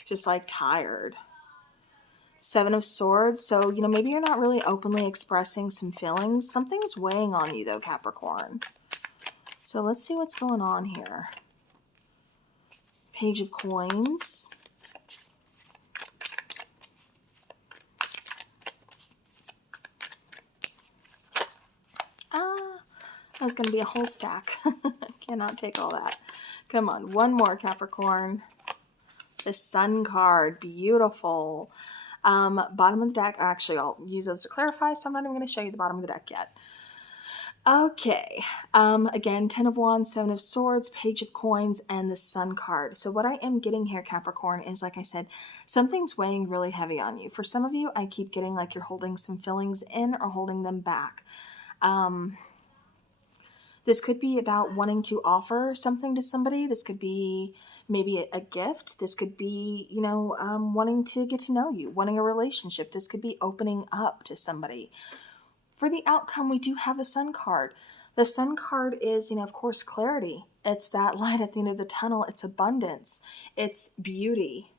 Just like tired. 7 of Swords. So, maybe you're not really openly expressing some feelings. Something's weighing on you though, Capricorn. So let's see what's going on here. Page of Coins. That was going to be a whole stack. Cannot take all that. Come on, one more, Capricorn. The Sun card, beautiful. Bottom of the deck, actually I'll use those to clarify, so I'm not even going to show you the bottom of the deck yet. Okay, again, 10 of Wands, 7 of Swords, Page of Coins, and the Sun card. So what I am getting here, Capricorn, is, like I said, something's weighing really heavy on you. For some of you, I keep getting like you're holding some feelings in or holding them back. This could be about wanting to offer something to somebody. This could be maybe a gift. This could be, wanting to get to know you, wanting a relationship. This could be opening up to somebody. For the outcome, we do have the Sun card. The Sun card is, of course, clarity. It's that light at the end of the tunnel. It's abundance. It's beauty.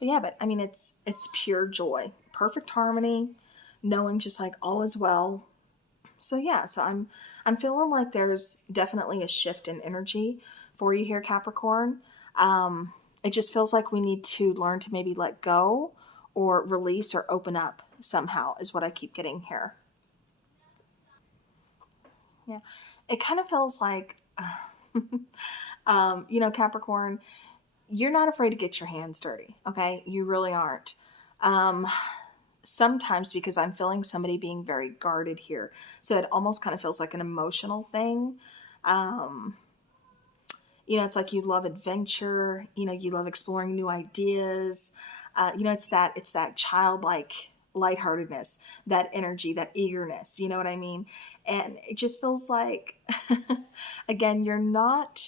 But yeah, it's pure joy, perfect harmony, knowing just like all is well. So yeah, so I'm feeling like there's definitely a shift in energy for you here, Capricorn. It just feels like we need to learn to maybe let go or release or open up somehow is what I keep getting here. Yeah. It kind of feels like, Capricorn, you're not afraid to get your hands dirty. Okay. You really aren't. Um, Sometimes because I'm feeling somebody being very guarded here. So it almost kind of feels like an emotional thing. Um, it's like you love adventure, you love exploring new ideas. It's that childlike lightheartedness, that energy, that eagerness, you know what I mean? And it just feels like, again, you're not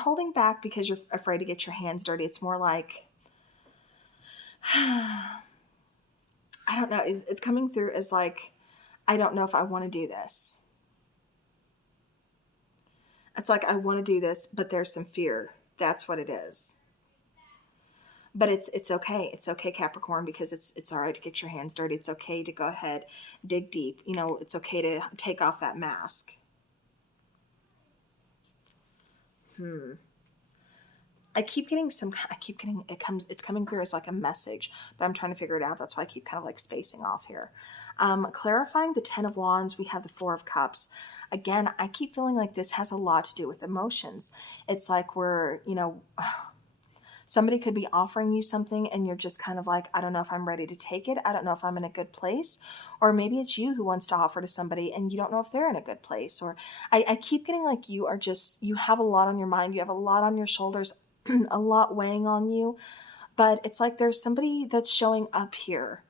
holding back because you're afraid to get your hands dirty. It's more like, I don't know. It's coming through as like, I don't know if I want to do this. It's like, I want to do this, but there's some fear. That's what it is. But it's okay. It's okay, Capricorn, because it's all right to get your hands dirty. It's okay to go ahead, dig deep. It's okay to take off that mask. It's coming through as like a message, but I'm trying to figure it out. That's why I keep kind of like spacing off here. Clarifying the 10 of Wands, we have the 4 of Cups. Again, I keep feeling like this has a lot to do with emotions. It's like somebody could be offering you something and you're just kind of like, I don't know if I'm ready to take it. I don't know if I'm in a good place. Or maybe it's you who wants to offer to somebody and you don't know if they're in a good place. Or I keep getting like you have a lot on your mind. You have a lot on your shoulders, a lot weighing on you. But it's like there's somebody that's showing up here.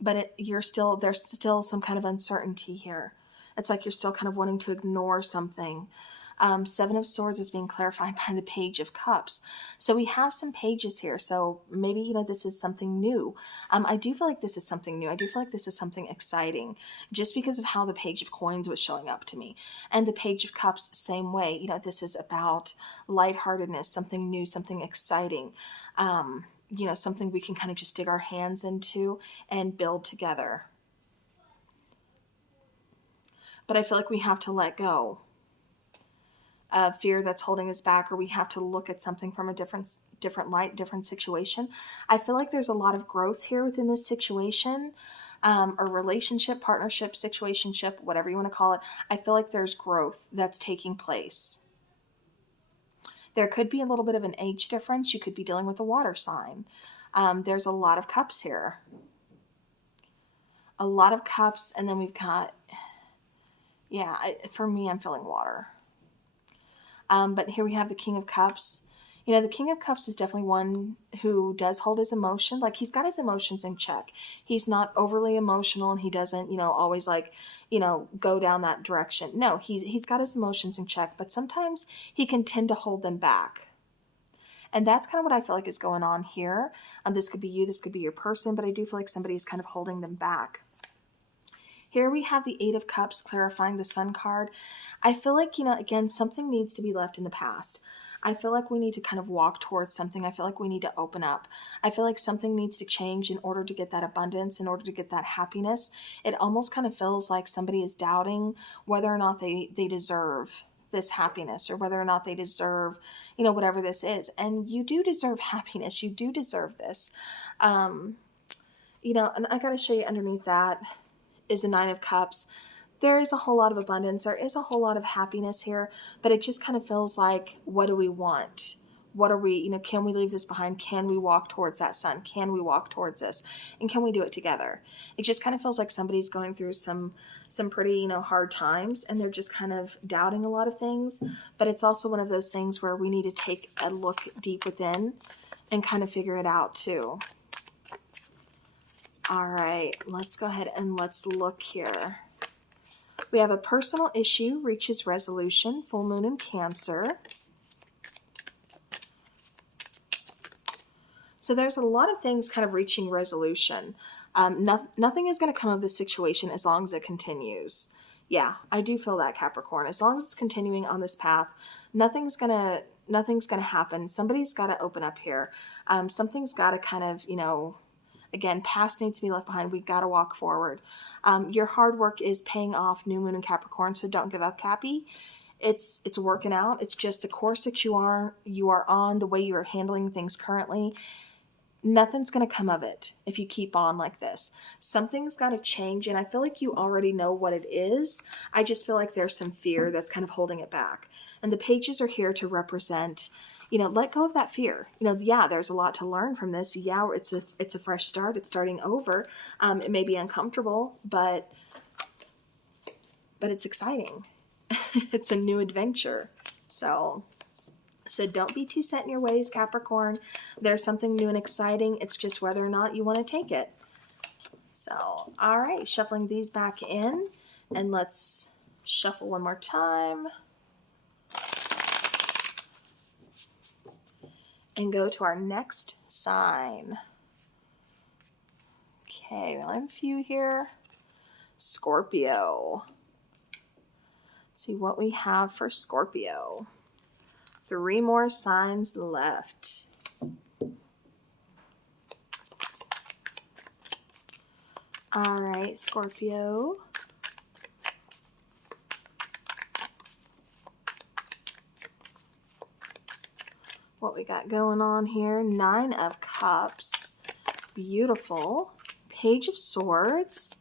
But there's still some kind of uncertainty here. It's like you're still kind of wanting to ignore something. 7 of Swords is being clarified by the Page of Cups. So we have some pages here. So maybe, this is something new. I do feel like this is something new. I do feel like this is something exciting just because of how the Page of Coins was showing up to me. And the Page of Cups, same way. This is about lightheartedness, something new, something exciting. Something we can kind of just dig our hands into and build together. But I feel like we have to let go of fear that's holding us back, or we have to look at something from a different light, different situation. I feel like there's a lot of growth here within this situation, or relationship, partnership, situationship, whatever you want to call it. I feel like there's growth that's taking place. There could be a little bit of an age difference. You could be dealing with a water sign. There's a lot of cups here. A lot of cups, and then we've got, for me, I'm feeling water. But here we have the King of Cups. The King of Cups is definitely one who does hold his emotion. Like, he's got his emotions in check. He's not overly emotional, and he doesn't, always go down that direction. No, he's got his emotions in check, but sometimes he can tend to hold them back. And that's kind of what I feel like is going on here. This could be you, this could be your person, but I do feel like somebody is kind of holding them back. Here we have the 8 of Cups clarifying the Sun card. I feel like, again, something needs to be left in the past. I feel like we need to kind of walk towards something. I feel like we need to open up. I feel like something needs to change in order to get that abundance, in order to get that happiness. It almost kind of feels like somebody is doubting whether or not they deserve this happiness, or whether or not they deserve, whatever this is. And you do deserve happiness. You do deserve this. And I got to show you underneath that is the 9 of Cups. There is a whole lot of abundance. There is a whole lot of happiness here, but it just kind of feels like, what do we want? What are we, can we leave this behind? Can we walk towards that sun? Can we walk towards this? And can we do it together? It just kind of feels like somebody's going through some pretty, hard times, and they're just kind of doubting a lot of things. But it's also one of those things where we need to take a look deep within and kind of figure it out too. All right, let's go ahead and let's look here. We have a personal issue reaches resolution, full moon in Cancer. So there's a lot of things kind of reaching resolution. Nothing is going to come of this situation as long as it continues. Yeah, I do feel that, Capricorn. As long as it's continuing on this path, nothing's gonna happen. Somebody's got to open up here. Something's got to kind of, again, past needs to be left behind. We got to walk forward. Your hard work is paying off, new moon in Capricorn, so don't give up, Cappy. It's working out. It's just the course that you are on, the way you are handling things currently. nothing's going to come of it if you keep on like this. Something's got to change, and I feel like you already know what it is. I just feel like there's some fear that's kind of holding it back. And the pages are here to represent, let go of that fear. Yeah, there's a lot to learn from this. Yeah, it's a fresh start. It's starting over. It may be uncomfortable, but it's exciting. It's a new adventure. So don't be too set in your ways, Capricorn. There's something new and exciting. It's just whether or not you want to take it. So, all right, shuffling these back in, and let's shuffle one more time. And go to our next sign. Okay, we'll have a few here. Scorpio. Let's see what we have for Scorpio. 3 more signs left. All right, Scorpio. What we got going on here? 9 of Cups. Beautiful. Page of Swords.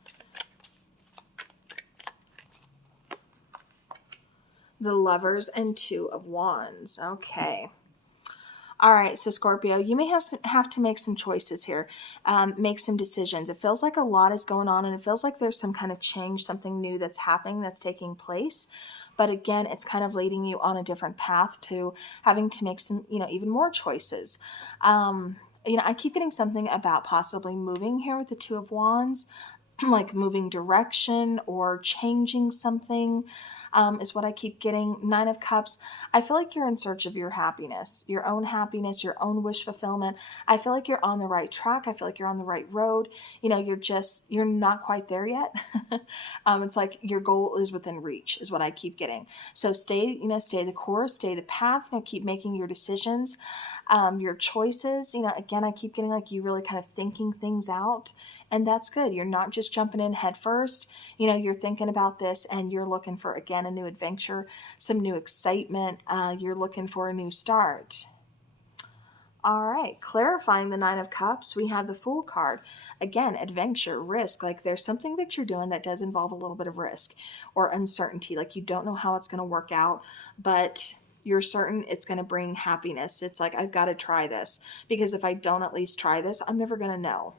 The Lovers and 2 of Wands. Okay. All right, so Scorpio, you may have to make some choices here, make some decisions. It feels like a lot is going on, and it feels like there's some kind of change, something new that's happening, that's taking place. But again, it's kind of leading you on a different path to having to make some, even more choices. I keep getting something about possibly moving here with the 2 of Wands, like moving direction or changing something. Is what I keep getting. 9 of Cups. I feel like you're in search of your happiness, your own wish fulfillment. I feel like you're on the right track. I feel like you're on the right road. You're not quite there yet. It's like your goal is within reach is what I keep getting. So stay the course, stay the path, keep making your decisions, your choices. Again, I keep getting like you really kind of thinking things out, and that's good. You're not just jumping in head first. You're thinking about this, and you're looking for, again, a new adventure, some new excitement. You're looking for a new start. All right, clarifying the 9 of Cups, we have the Fool card. Again, adventure, risk. Like there's something that you're doing that does involve a little bit of risk or uncertainty. Like you don't know how it's going to work out, but you're certain it's going to bring happiness. It's like, I've got to try this, because if I don't at least try this, I'm never going to know.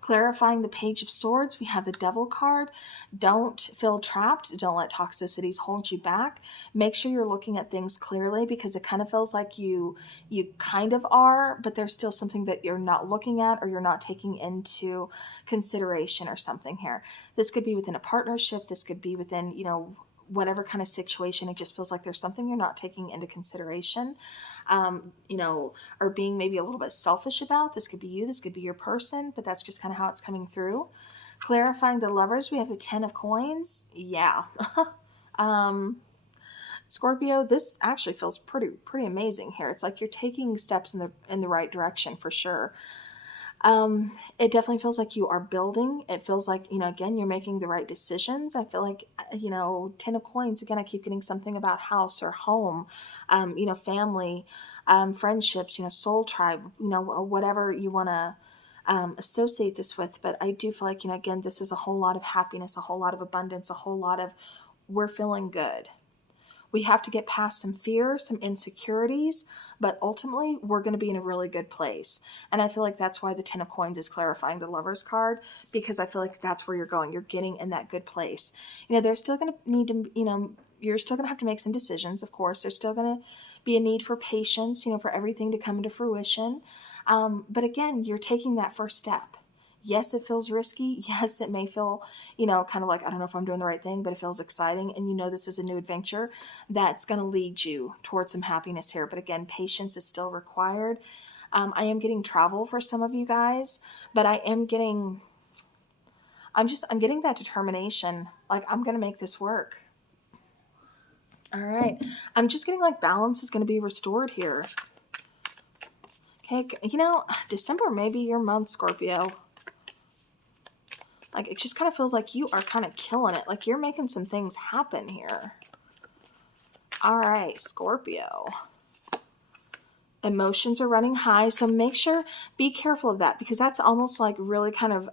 Clarifying the Page of Swords, we have the Devil card. Don't feel trapped. Don't let toxicities hold you back. Make sure you're looking at things clearly, because it kind of feels like you kind of are, but there's still something that you're not looking at or you're not taking into consideration or something here. This could be within a partnership. This could be within, whatever kind of situation. It just feels like there's something you're not taking into consideration, or being maybe a little bit selfish about. This could be you, this could be your person, but that's just kind of how it's coming through. Clarifying the Lovers, we have the 10 of Coins. Yeah. Scorpio, this actually feels pretty amazing here. It's like you're taking steps in the right direction for sure. It definitely feels like you are building. It feels like, again, you're making the right decisions. I feel like, 10 of Coins, again, I keep getting something about house or home, family, friendships, soul tribe, whatever you want to associate this with. But I do feel like, again, this is a whole lot of happiness, a whole lot of abundance, a whole lot of we're feeling good. We have to get past some fear, some insecurities, but ultimately we're going to be in a really good place. And I feel like that's why the 10 of Coins is clarifying the Lovers card, because I feel like that's where you're going. You're getting in that good place. There's still going to need to, you're still going to have to make some decisions, of course. There's still going to be a need for patience, for everything to come into fruition. But again, you're taking that first step. Yes, it feels risky. Yes, it may feel, kind of like, I don't know if I'm doing the right thing, but it feels exciting. And this is a new adventure that's going to lead you towards some happiness here. But again, patience is still required. I am getting travel for some of you guys, but I'm getting that determination. Like, I'm going to make this work. All right. I'm just getting like balance is going to be restored here. Okay. December may be your month, Scorpio. Like, it just kind of feels like you are kind of killing it. Like, you're making some things happen here. All right, Scorpio. Emotions are running high, so make sure, be careful of that, because that's almost like really kind of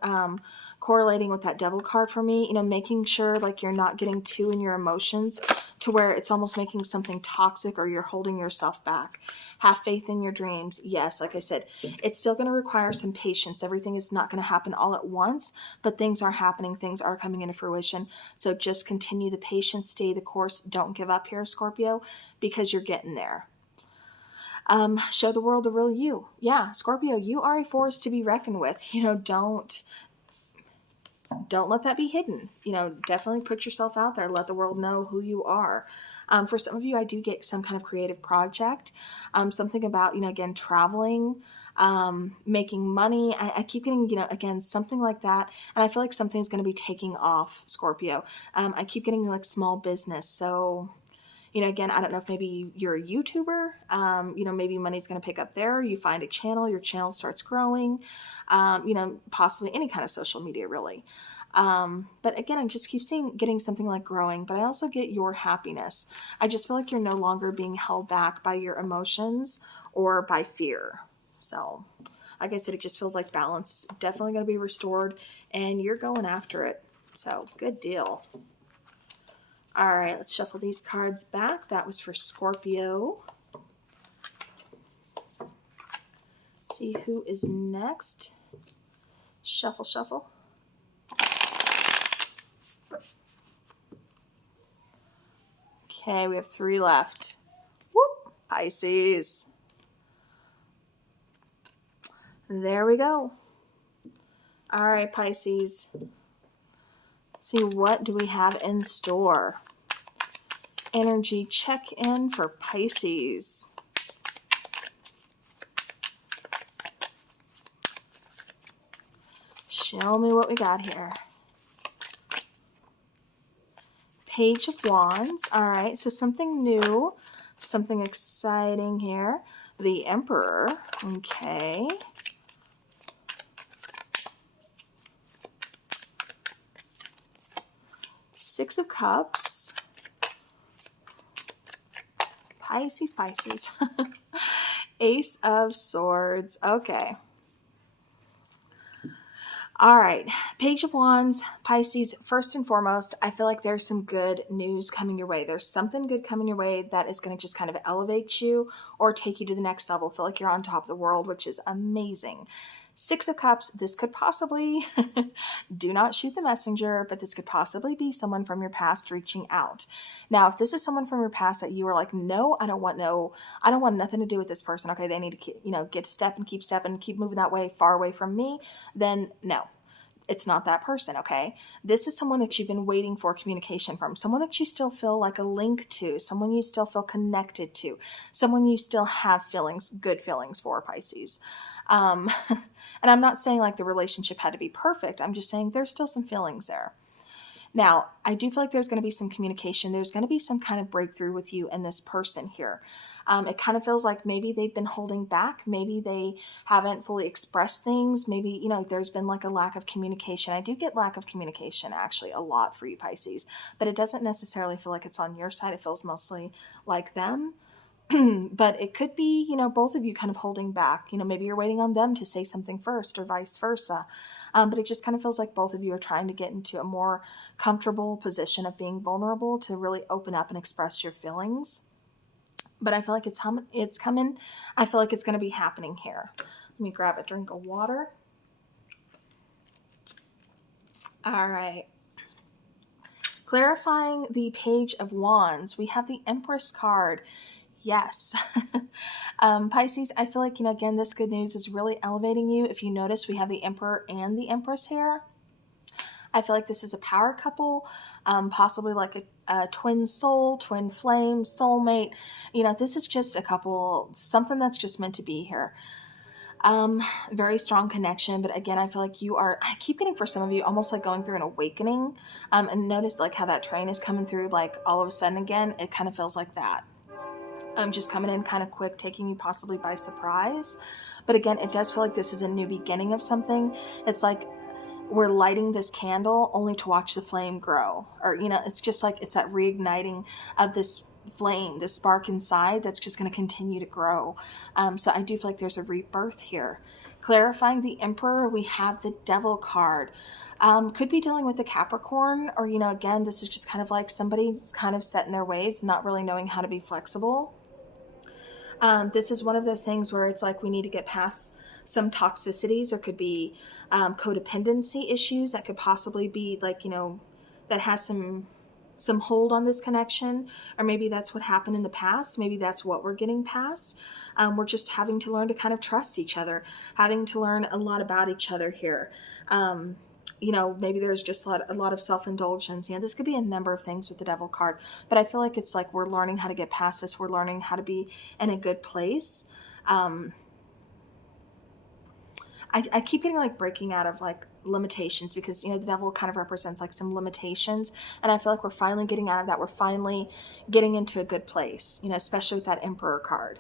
correlating with that devil card for me, you know, making sure like you're not getting too in your emotions to where it's almost making something toxic or you're holding yourself back. Have faith in your dreams. Yes, like I said, it's still going to require some patience. Everything is not going to happen all at once, but things are happening, things are coming into fruition. So just continue the patience, stay the course, don't give up here, Scorpio, because you're getting there. Show the world the real you. Yeah, Scorpio, you are a force to be reckoned with. You know, don't let that be hidden. You know, definitely put yourself out there. Let the world know who you are. For some of you, I do get some kind of creative project. Something about, you know, again, traveling, making money. I keep getting, you know, again, something like that. And I feel like something's going to be taking off, Scorpio. I keep getting like small business. So, you know, again, I don't know if maybe you're a YouTuber, you know, maybe money's going to pick up there. You find a channel, your channel starts growing, you know, possibly any kind of social media, really. But again, I just keep getting something like growing, but I also get your happiness. I just feel like you're no longer being held back by your emotions or by fear. So, like I said, it just feels like balance is definitely going to be restored and you're going after it. So, good deal. All right, let's shuffle these cards back. That was for Scorpio. See who is next. Shuffle, shuffle. Okay, we have 3 left. Whoop, Pisces. There we go. All right, Pisces. See, what do we have in store? Energy check-in for Pisces. Show me what we got here. Page of Wands. All right, so something new, something exciting here. The Emperor. Okay. Six of Cups. Pisces, Pisces. Ace of Swords. Okay. All right. Page of Wands, Pisces. First and foremost, I feel like there's some good news coming your way. There's something good coming your way that is going to just kind of elevate you or take you to the next level. Feel like you're on top of the world, which is amazing. Six of Cups, this could possibly, do not shoot the messenger, but this could possibly be someone from your past reaching out. Now, if this is someone from your past that you are like, no, I don't want nothing to do with this person. Okay, they need to keep, you know, get to step and keep moving that way, far away from me, then no. It's not that person, okay? This is someone that you've been waiting for communication from, someone that you still feel like a link to, someone you still feel connected to, someone you still have feelings, good feelings for, Pisces. And I'm not saying like the relationship had to be perfect. I'm just saying there's still some feelings there. Now, I do feel like there's going to be some communication. There's going to be some kind of breakthrough with you and this person here. It kind of feels like maybe they've been holding back. Maybe they haven't fully expressed things. Maybe, you know, there's been like a lack of communication. I do get lack of communication actually a lot for you, Pisces, but it doesn't necessarily feel like it's on your side. It feels mostly like them. But it could be, you know, both of you kind of holding back. You know, maybe you're waiting on them to say something first or vice versa. But it just kind of feels like both of you are trying to get into a more comfortable position of being vulnerable to really open up and express your feelings. But I feel like it's coming. I feel like it's going to be happening here. Let me grab a drink of water. All right. Clarifying the Page of Wands, we have the Empress card. Yes. Pisces, I feel like, you know, again, this good news is really elevating you. If you notice, we have the Emperor and the Empress here. I feel like this is a power couple, possibly like a twin soul, twin flame, soulmate. You know, this is just a couple, something that's just meant to be here. Very strong connection, but again, I feel like I keep getting for some of you almost like going through an awakening. And notice like how that train is coming through, like all of a sudden again, it kind of feels like that. Just coming in kind of quick, taking you possibly by surprise. But again, it does feel like this is a new beginning of something. It's like we're lighting this candle only to watch the flame grow. Or, you know, it's just like it's that reigniting of this flame, this spark inside that's just going to continue to grow. So I do feel like there's a rebirth here. Clarifying the Emperor, we have the Devil card. Could be dealing with the Capricorn, or, you know, again, this is just kind of like somebody kind of set in their ways, not really knowing how to be flexible. This is one of those things where it's like we need to get past some toxicities. There could be codependency issues that could possibly be like, you know, that has some hold on this connection, or maybe that's what happened in the past. Maybe that's what we're getting past. We're just having to learn to kind of trust each other, having to learn a lot about each other here. You know, maybe there's just a lot of self-indulgence. You know, this could be a number of things with the Devil card, but I feel like it's like we're learning how to get past this. We're learning how to be in a good place. I keep getting like breaking out of like limitations, because, you know, the Devil kind of represents like some limitations, and I feel like we're finally getting out of that. We're finally getting into a good place, you know, especially with that Emperor card.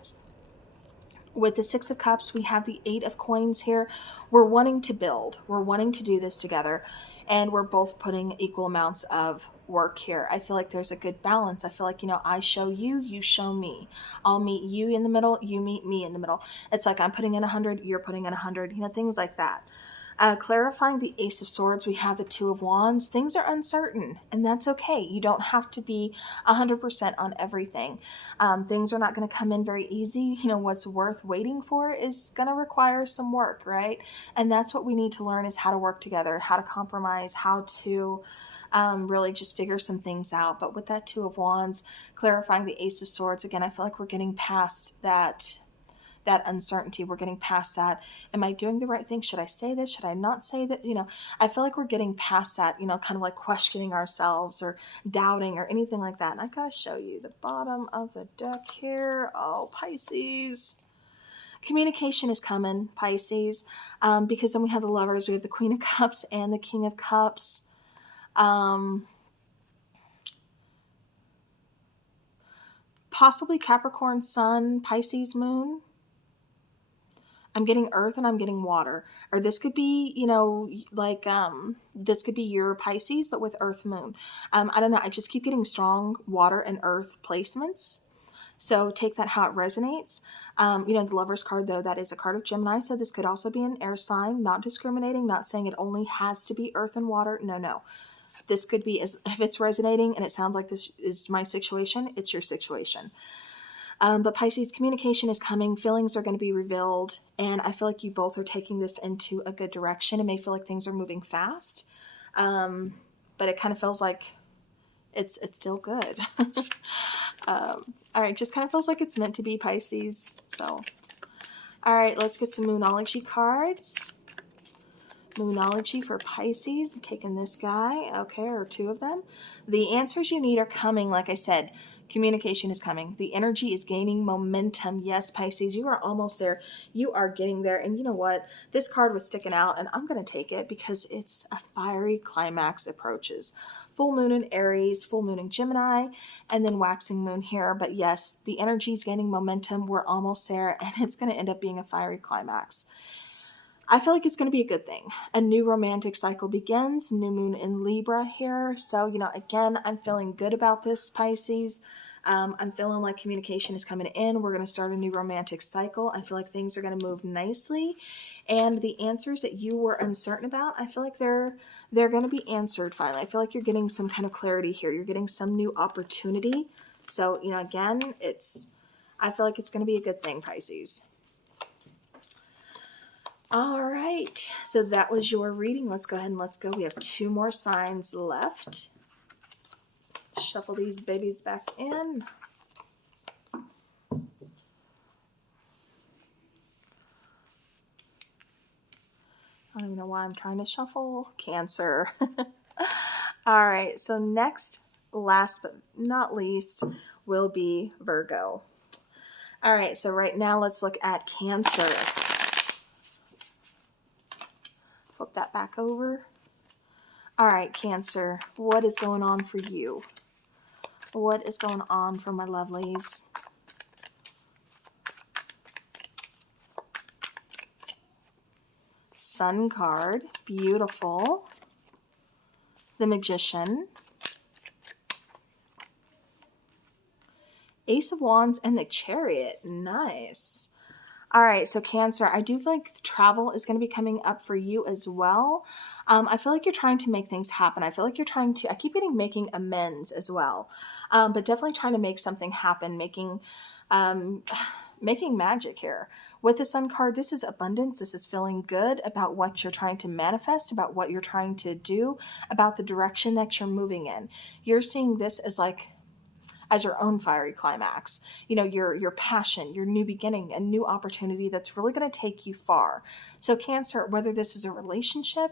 With the Six of Cups, we have the Eight of Coins here. We're wanting to build. We're wanting to do this together. And we're both putting equal amounts of work here. I feel like there's a good balance. I feel like, you know, I show you, you show me. I'll meet you in the middle, you meet me in the middle. It's like I'm putting in 100, you're putting in 100, you know, things like that. Clarifying the Ace of Swords, we have the Two of Wands. Things are uncertain, and that's okay. You don't have to be 100% on everything. Things are not going to come in very easy. You know, what's worth waiting for is going to require some work, right? And that's what we need to learn, is how to work together, how to compromise, how to really just figure some things out. But with that Two of Wands, clarifying the Ace of Swords, again, I feel like we're getting past that uncertainty. We're getting past that. Am I doing the right thing? Should I say this? Should I not say that? You know, I feel like we're getting past that, you know, kind of like questioning ourselves or doubting or anything like that. And I gotta show you the bottom of the deck here. Oh, Pisces. Communication is coming, Pisces, because then we have the Lovers, we have the Queen of Cups and the King of Cups. Possibly Capricorn Sun, Pisces Moon. I'm getting earth and I'm getting water. Or this could be, you know, like, this could be your Pisces, but with earth moon. I don't know. I just keep getting strong water and earth placements. So take that how it resonates. You know, the Lover's card, though, that is a card of Gemini. So this could also be an air sign, not discriminating, not saying it only has to be earth and water. No, no. This could be, if it's resonating and it sounds like this is my situation, it's your situation. But Pisces, communication is coming. Feelings are going to be revealed. And I feel like you both are taking this into a good direction. It may feel like things are moving fast. But it kind of feels like it's still good. All right. Just kind of feels like it's meant to be, Pisces. So, all right. Let's get some Moonology cards. Moonology for Pisces. I'm taking this guy. Okay. Or two of them. The answers you need are coming. Like I said, communication is coming. The energy is gaining momentum. Yes, Pisces, you are almost there. You are getting there. And you know what? This card was sticking out, and I'm going to take it because it's a fiery climax approaches. Full moon in Aries, full moon in Gemini, and then waxing moon here. But yes, the energy is gaining momentum. We're almost there, and it's going to end up being a fiery climax. I feel like it's going to be a good thing. A new romantic cycle begins. New moon in Libra here. So, you know, again, I'm feeling good about this, Pisces. I'm feeling like communication is coming in. We're going to start a new romantic cycle. I feel like things are going to move nicely. And the answers that you were uncertain about, I feel like they're going to be answered finally. I feel like you're getting some kind of clarity here. You're getting some new opportunity. So, you know, again, I feel like it's going to be a good thing, Pisces. All right, so that was your reading. Let's go ahead and let's go. We have two more signs left. Shuffle these babies back in. I don't even know why I'm trying to shuffle. Cancer. All right, so next, last but not least, will be Virgo. All right, so right now let's look at Cancer. Flip that back over. All right, Cancer, what is going on for you? What is going on for my lovelies? Sun card, beautiful. The Magician. Ace of Wands and the Chariot. Nice. All right, so Cancer, I do feel like travel is going to be coming up for you as well. I feel like you're trying to make things happen. I feel like you're trying to, I keep getting making amends as well, but definitely trying to make something happen, um, making magic here. With the Sun card, this is abundance. This is feeling good about what you're trying to manifest, about what you're trying to do, about the direction that you're moving in. You're seeing this as like, as your own fiery climax, you know, your passion, your new beginning, a new opportunity that's really going to take you far. So Cancer, whether this is a relationship,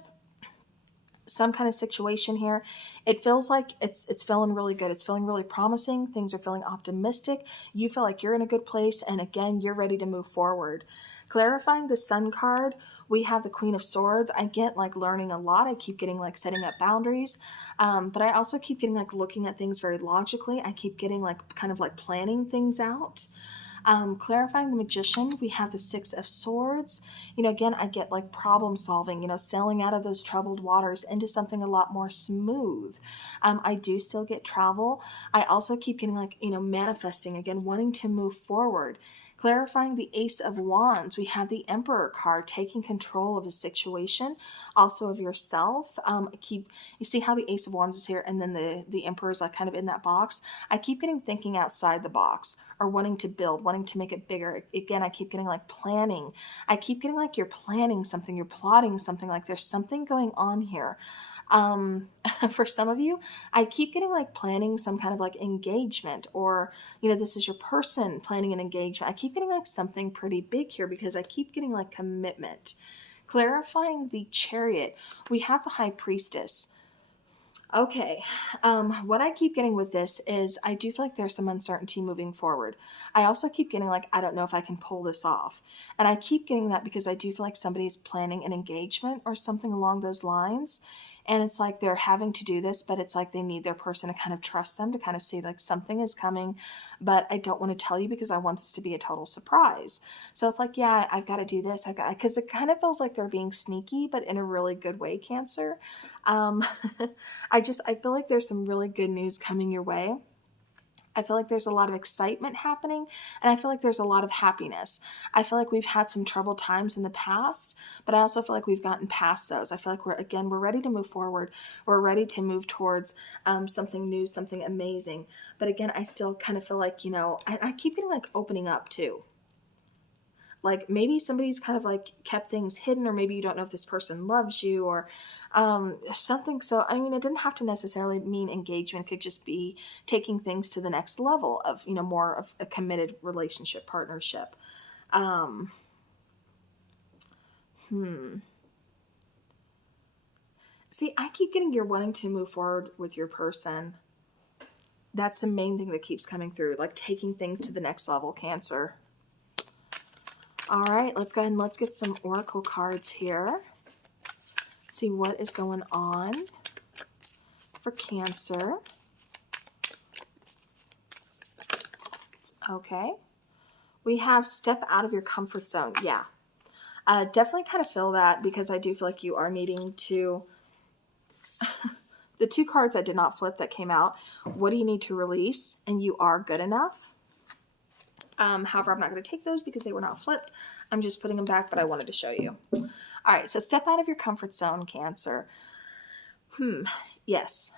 some kind of situation here, it feels like it's feeling really good. It's feeling really promising. Things are feeling optimistic. You feel like you're in a good place, and again, you're ready to move forward. Clarifying the Sun card, we have the Queen of Swords. I get like learning a lot. I keep getting like setting up boundaries, but I also keep getting like looking at things very logically. I keep getting like kind of like planning things out. Clarifying the Magician, we have the Six of Swords. You know, again, I get like problem solving, you know, sailing out of those troubled waters into something a lot more smooth. I do still get travel. I also keep getting like, you know, manifesting, again, wanting to move forward. Clarifying the Ace of Wands, we have the Emperor card, taking control of a situation, also of yourself. You see how the Ace of Wands is here, and then the Emperor is like kind of in that box. I keep getting thinking outside the box, or wanting to build, wanting to make it bigger. Again, I keep getting like planning. I keep getting like you're planning something, you're plotting something, like there's something going on here. For some of you, I keep getting like planning some kind of like engagement, or, you know, this is your person planning an engagement. I keep getting like something pretty big here because I keep getting like commitment. Clarifying the Chariot, we have the High Priestess. Okay, what I keep getting with this is I do feel like there's some uncertainty moving forward. I also keep getting like, I don't know if I can pull this off. And I keep getting that because I do feel like somebody's planning an engagement or something along those lines. And it's like they're having to do this, but it's like they need their person to kind of trust them, to kind of see like something is coming, but I don't want to tell you because I want this to be a total surprise. So it's like, yeah, I've got to do this. Because it kind of feels like they're being sneaky, but in a really good way, Cancer. Um, I feel like there's some really good news coming your way. I feel like there's a lot of excitement happening, and I feel like there's a lot of happiness. I feel like we've had some troubled times in the past, but I also feel like we've gotten past those. I feel like we're ready to move forward. We're ready to move towards something new, something amazing. But again, I still kind of feel like, you know, I keep getting like opening up too. Like maybe somebody's kind of like kept things hidden, or maybe you don't know if this person loves you, or something. So I mean, it didn't have to necessarily mean engagement. It could just be taking things to the next level of, you know, more of a committed relationship, partnership. um See, I keep getting you're wanting to move forward with your person. That's the main thing that keeps coming through, like taking things to the next level, Cancer. All right, let's go ahead and let's get some oracle cards here. See what is going on for Cancer. Okay. We have step out of your comfort zone. Yeah. Definitely kind of feel that, because I do feel like you are needing to... The two cards I did not flip that came out, what do you need to release? And you are good enough. However, I'm not going to take those because they were not flipped. I'm just putting them back, but I wanted to show you. All right, so step out of your comfort zone, Cancer. Yes.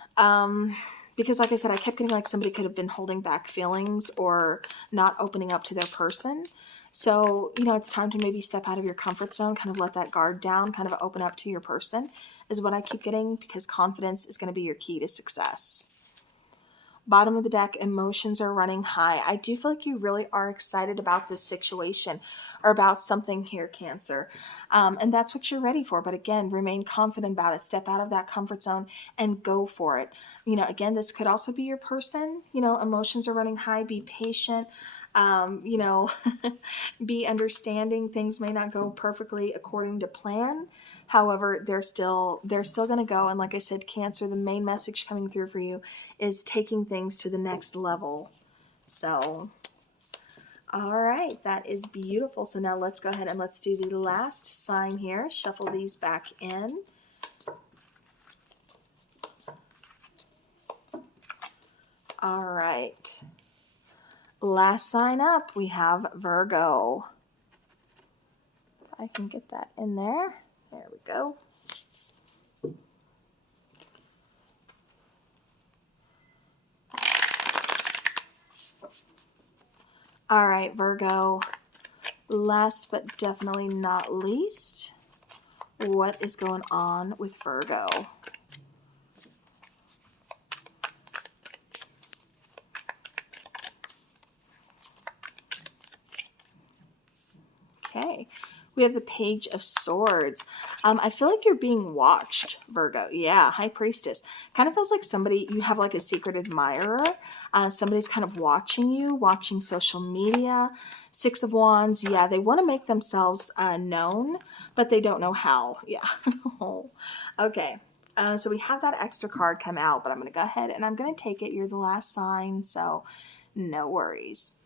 Because like I said, I kept getting like somebody could have been holding back feelings or not opening up to their person. So, you know, it's time to maybe step out of your comfort zone, kind of let that guard down, kind of open up to your person is what I keep getting, because confidence is going to be your key to success. Bottom of the deck, emotions are running high. I do feel like you really are excited about this situation or about something here, Cancer. And that's what you're ready for. But again, remain confident about it. Step out of that comfort zone and go for it. You know, again, this could also be your person. You know, emotions are running high. Be patient. You know, be understanding. Things may not go perfectly according to plan. However, they're still going to go. And like I said, Cancer, the main message coming through for you is taking things to the next level. So, all right, that is beautiful. So now let's go ahead and let's do the last sign here. Shuffle these back in. All right. Last sign up, we have Virgo. If I can get that in there. There we go. All right, Virgo. Last but definitely not least, what is going on with Virgo? Okay, we have the Page of Swords. I feel like you're being watched, Virgo. Yeah, High Priestess. Kind of feels like somebody, you have like a secret admirer. Somebody's kind of watching you, watching social media. Six of Wands. Yeah, they want to make themselves known, but they don't know how. Yeah. Okay. So we have that extra card come out, but I'm going to go ahead and I'm going to take it. You're the last sign, so no worries.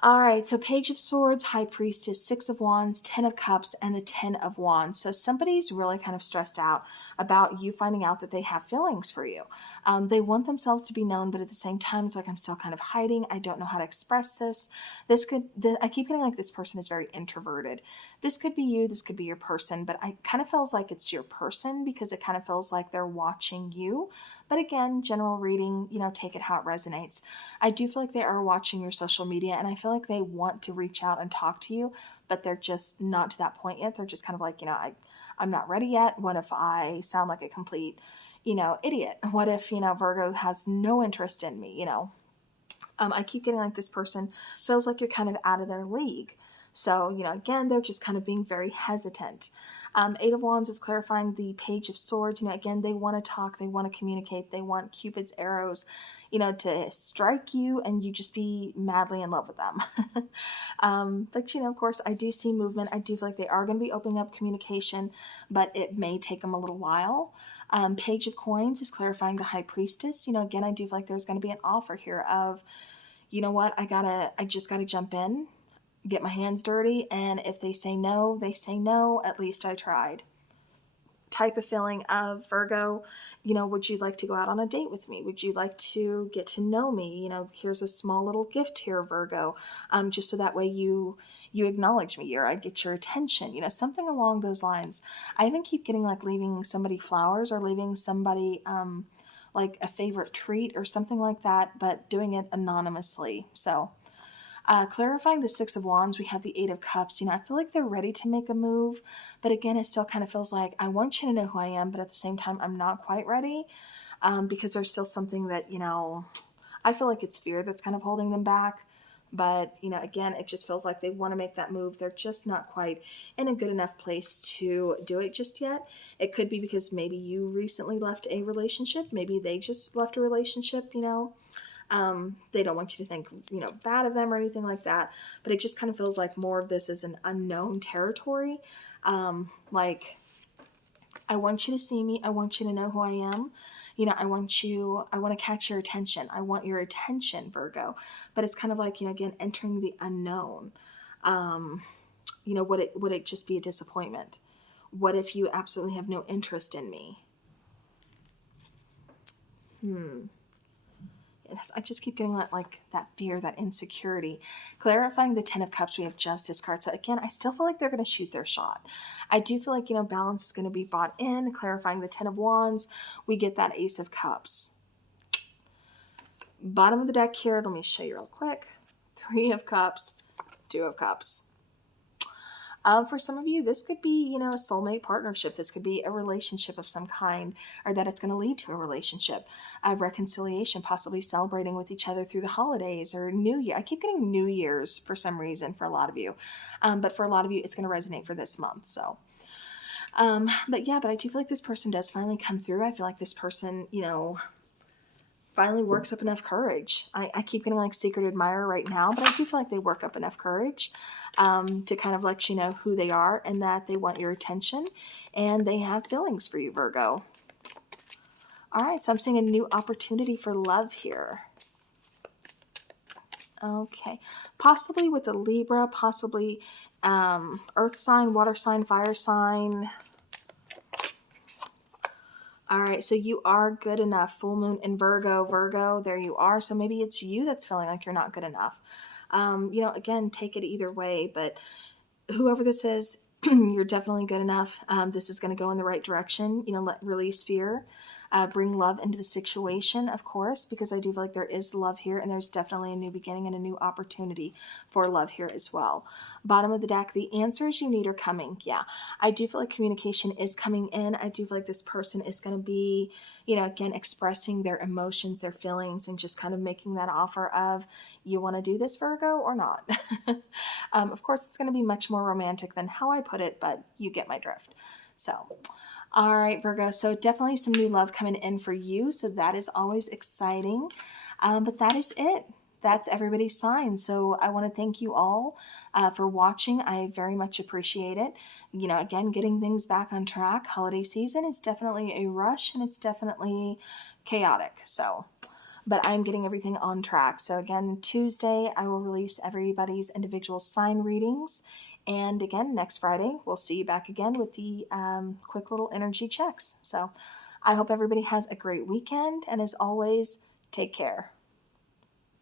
All right, so Page of Swords, High Priestess, Six of Wands, Ten of Cups, and the Ten of Wands. So somebody's really kind of stressed out about you finding out that they have feelings for you. They want themselves to be known, but at the same time, it's like I'm still kind of hiding. I don't know how to express this. I keep getting like this person is very introverted. This could be you, this could be your person, but I kind of feels like it's your person because it kind of feels like they're watching you. But again, general reading, take it how it resonates. I do feel like they are watching your social media, and I feel like they want to reach out and talk to you, but they're just not to that point yet. They're just kind of like, I'm not ready yet. What if I sound like a complete, idiot? What if, Virgo has no interest in me, I keep getting like this person feels like you're kind of out of their league. So, again, they're just kind of being very hesitant. Eight of Wands is clarifying the Page of Swords. Again, they want to talk, they want to communicate, they want Cupid's arrows, to strike you and you just be madly in love with them. But, of course, I do see movement. I do feel like they are going to be opening up communication, but it may take them a little while. Page of Coins is clarifying the High Priestess. Again, I do feel like there's going to be an offer here of, you know what, I just gotta jump in, get my hands dirty, and if they say no, they say no, at least I tried. Type of feeling of Virgo, would you like to go out on a date with me? Would you like to get to know me? Here's a small little gift here, Virgo, just so that way you acknowledge me, or I get your attention, something along those lines. I even keep getting like leaving somebody flowers or leaving somebody like a favorite treat or something like that, but doing it anonymously. So clarifying the Six of Wands, we have the Eight of Cups. I feel like they're ready to make a move, but again, it still kind of feels like I want you to know who I am, but at the same time, I'm not quite ready because there's still something that, I feel like it's fear that's kind of holding them back. But, again, it just feels like they want to make that move. They're just not quite in a good enough place to do it just yet. It could be because maybe you recently left a relationship. Maybe they just left a relationship, They don't want you to think, bad of them or anything like that. But it just kind of feels like more of this is an unknown territory. Like, I want you to see me. I want you to know who I am. I want to catch your attention. I want your attention, Virgo. But it's kind of like, again, entering the unknown. Would it just be a disappointment? What if you absolutely have no interest in me? I just keep getting like that fear, that insecurity. Clarifying the Ten of Cups, we have Justice card. So again, I still feel like they're going to shoot their shot. I do feel like, balance is going to be brought in. Clarifying the Ten of Wands, we get that Ace of Cups. Bottom of the deck here, let me show you real quick. Three of Cups, Two of Cups. For some of you, this could be, a soulmate partnership. This could be a relationship of some kind, or that it's going to lead to a relationship, a reconciliation, possibly celebrating with each other through the holidays or New Year. I keep getting New Year's for some reason for a lot of you. But for a lot of you, it's going to resonate for this month. So, but I do feel like this person does finally come through. I feel like this person, finally works up enough courage. I keep getting like secret admirer right now, but I do feel like they work up enough courage to kind of let you know who they are and that they want your attention and they have feelings for you, Virgo. All right, so I'm seeing a new opportunity for love here. Okay, possibly with a Libra, possibly earth sign, water sign, fire sign. All right, so you are good enough. Full moon in Virgo, Virgo, there you are. So maybe it's you that's feeling like you're not good enough. Again, take it either way, but whoever this is, you're definitely good enough. This is going to go in the right direction. Release fear. Bring love into the situation, of course, because I do feel like there is love here, and there's definitely a new beginning and a new opportunity for love here as well. Bottom of the deck, the answers you need are coming. Yeah, I do feel like communication is coming in. I do feel like this person is going to be, again, expressing their emotions, their feelings, and just kind of making that offer of, you want to do this, Virgo, or not? Of course, it's going to be much more romantic than how I put it, but you get my drift. So, all right, Virgo. So definitely some new love coming in for you. So that is always exciting. But that is it. That's everybody's sign. So I want to thank you all for watching. I very much appreciate it. Again, getting things back on track. Holiday season is definitely a rush, and it's definitely chaotic. But I'm getting everything on track. So again, Tuesday, I will release everybody's individual sign readings. And again, next Friday, we'll see you back again with the quick little energy checks. So I hope everybody has a great weekend. And as always, take care.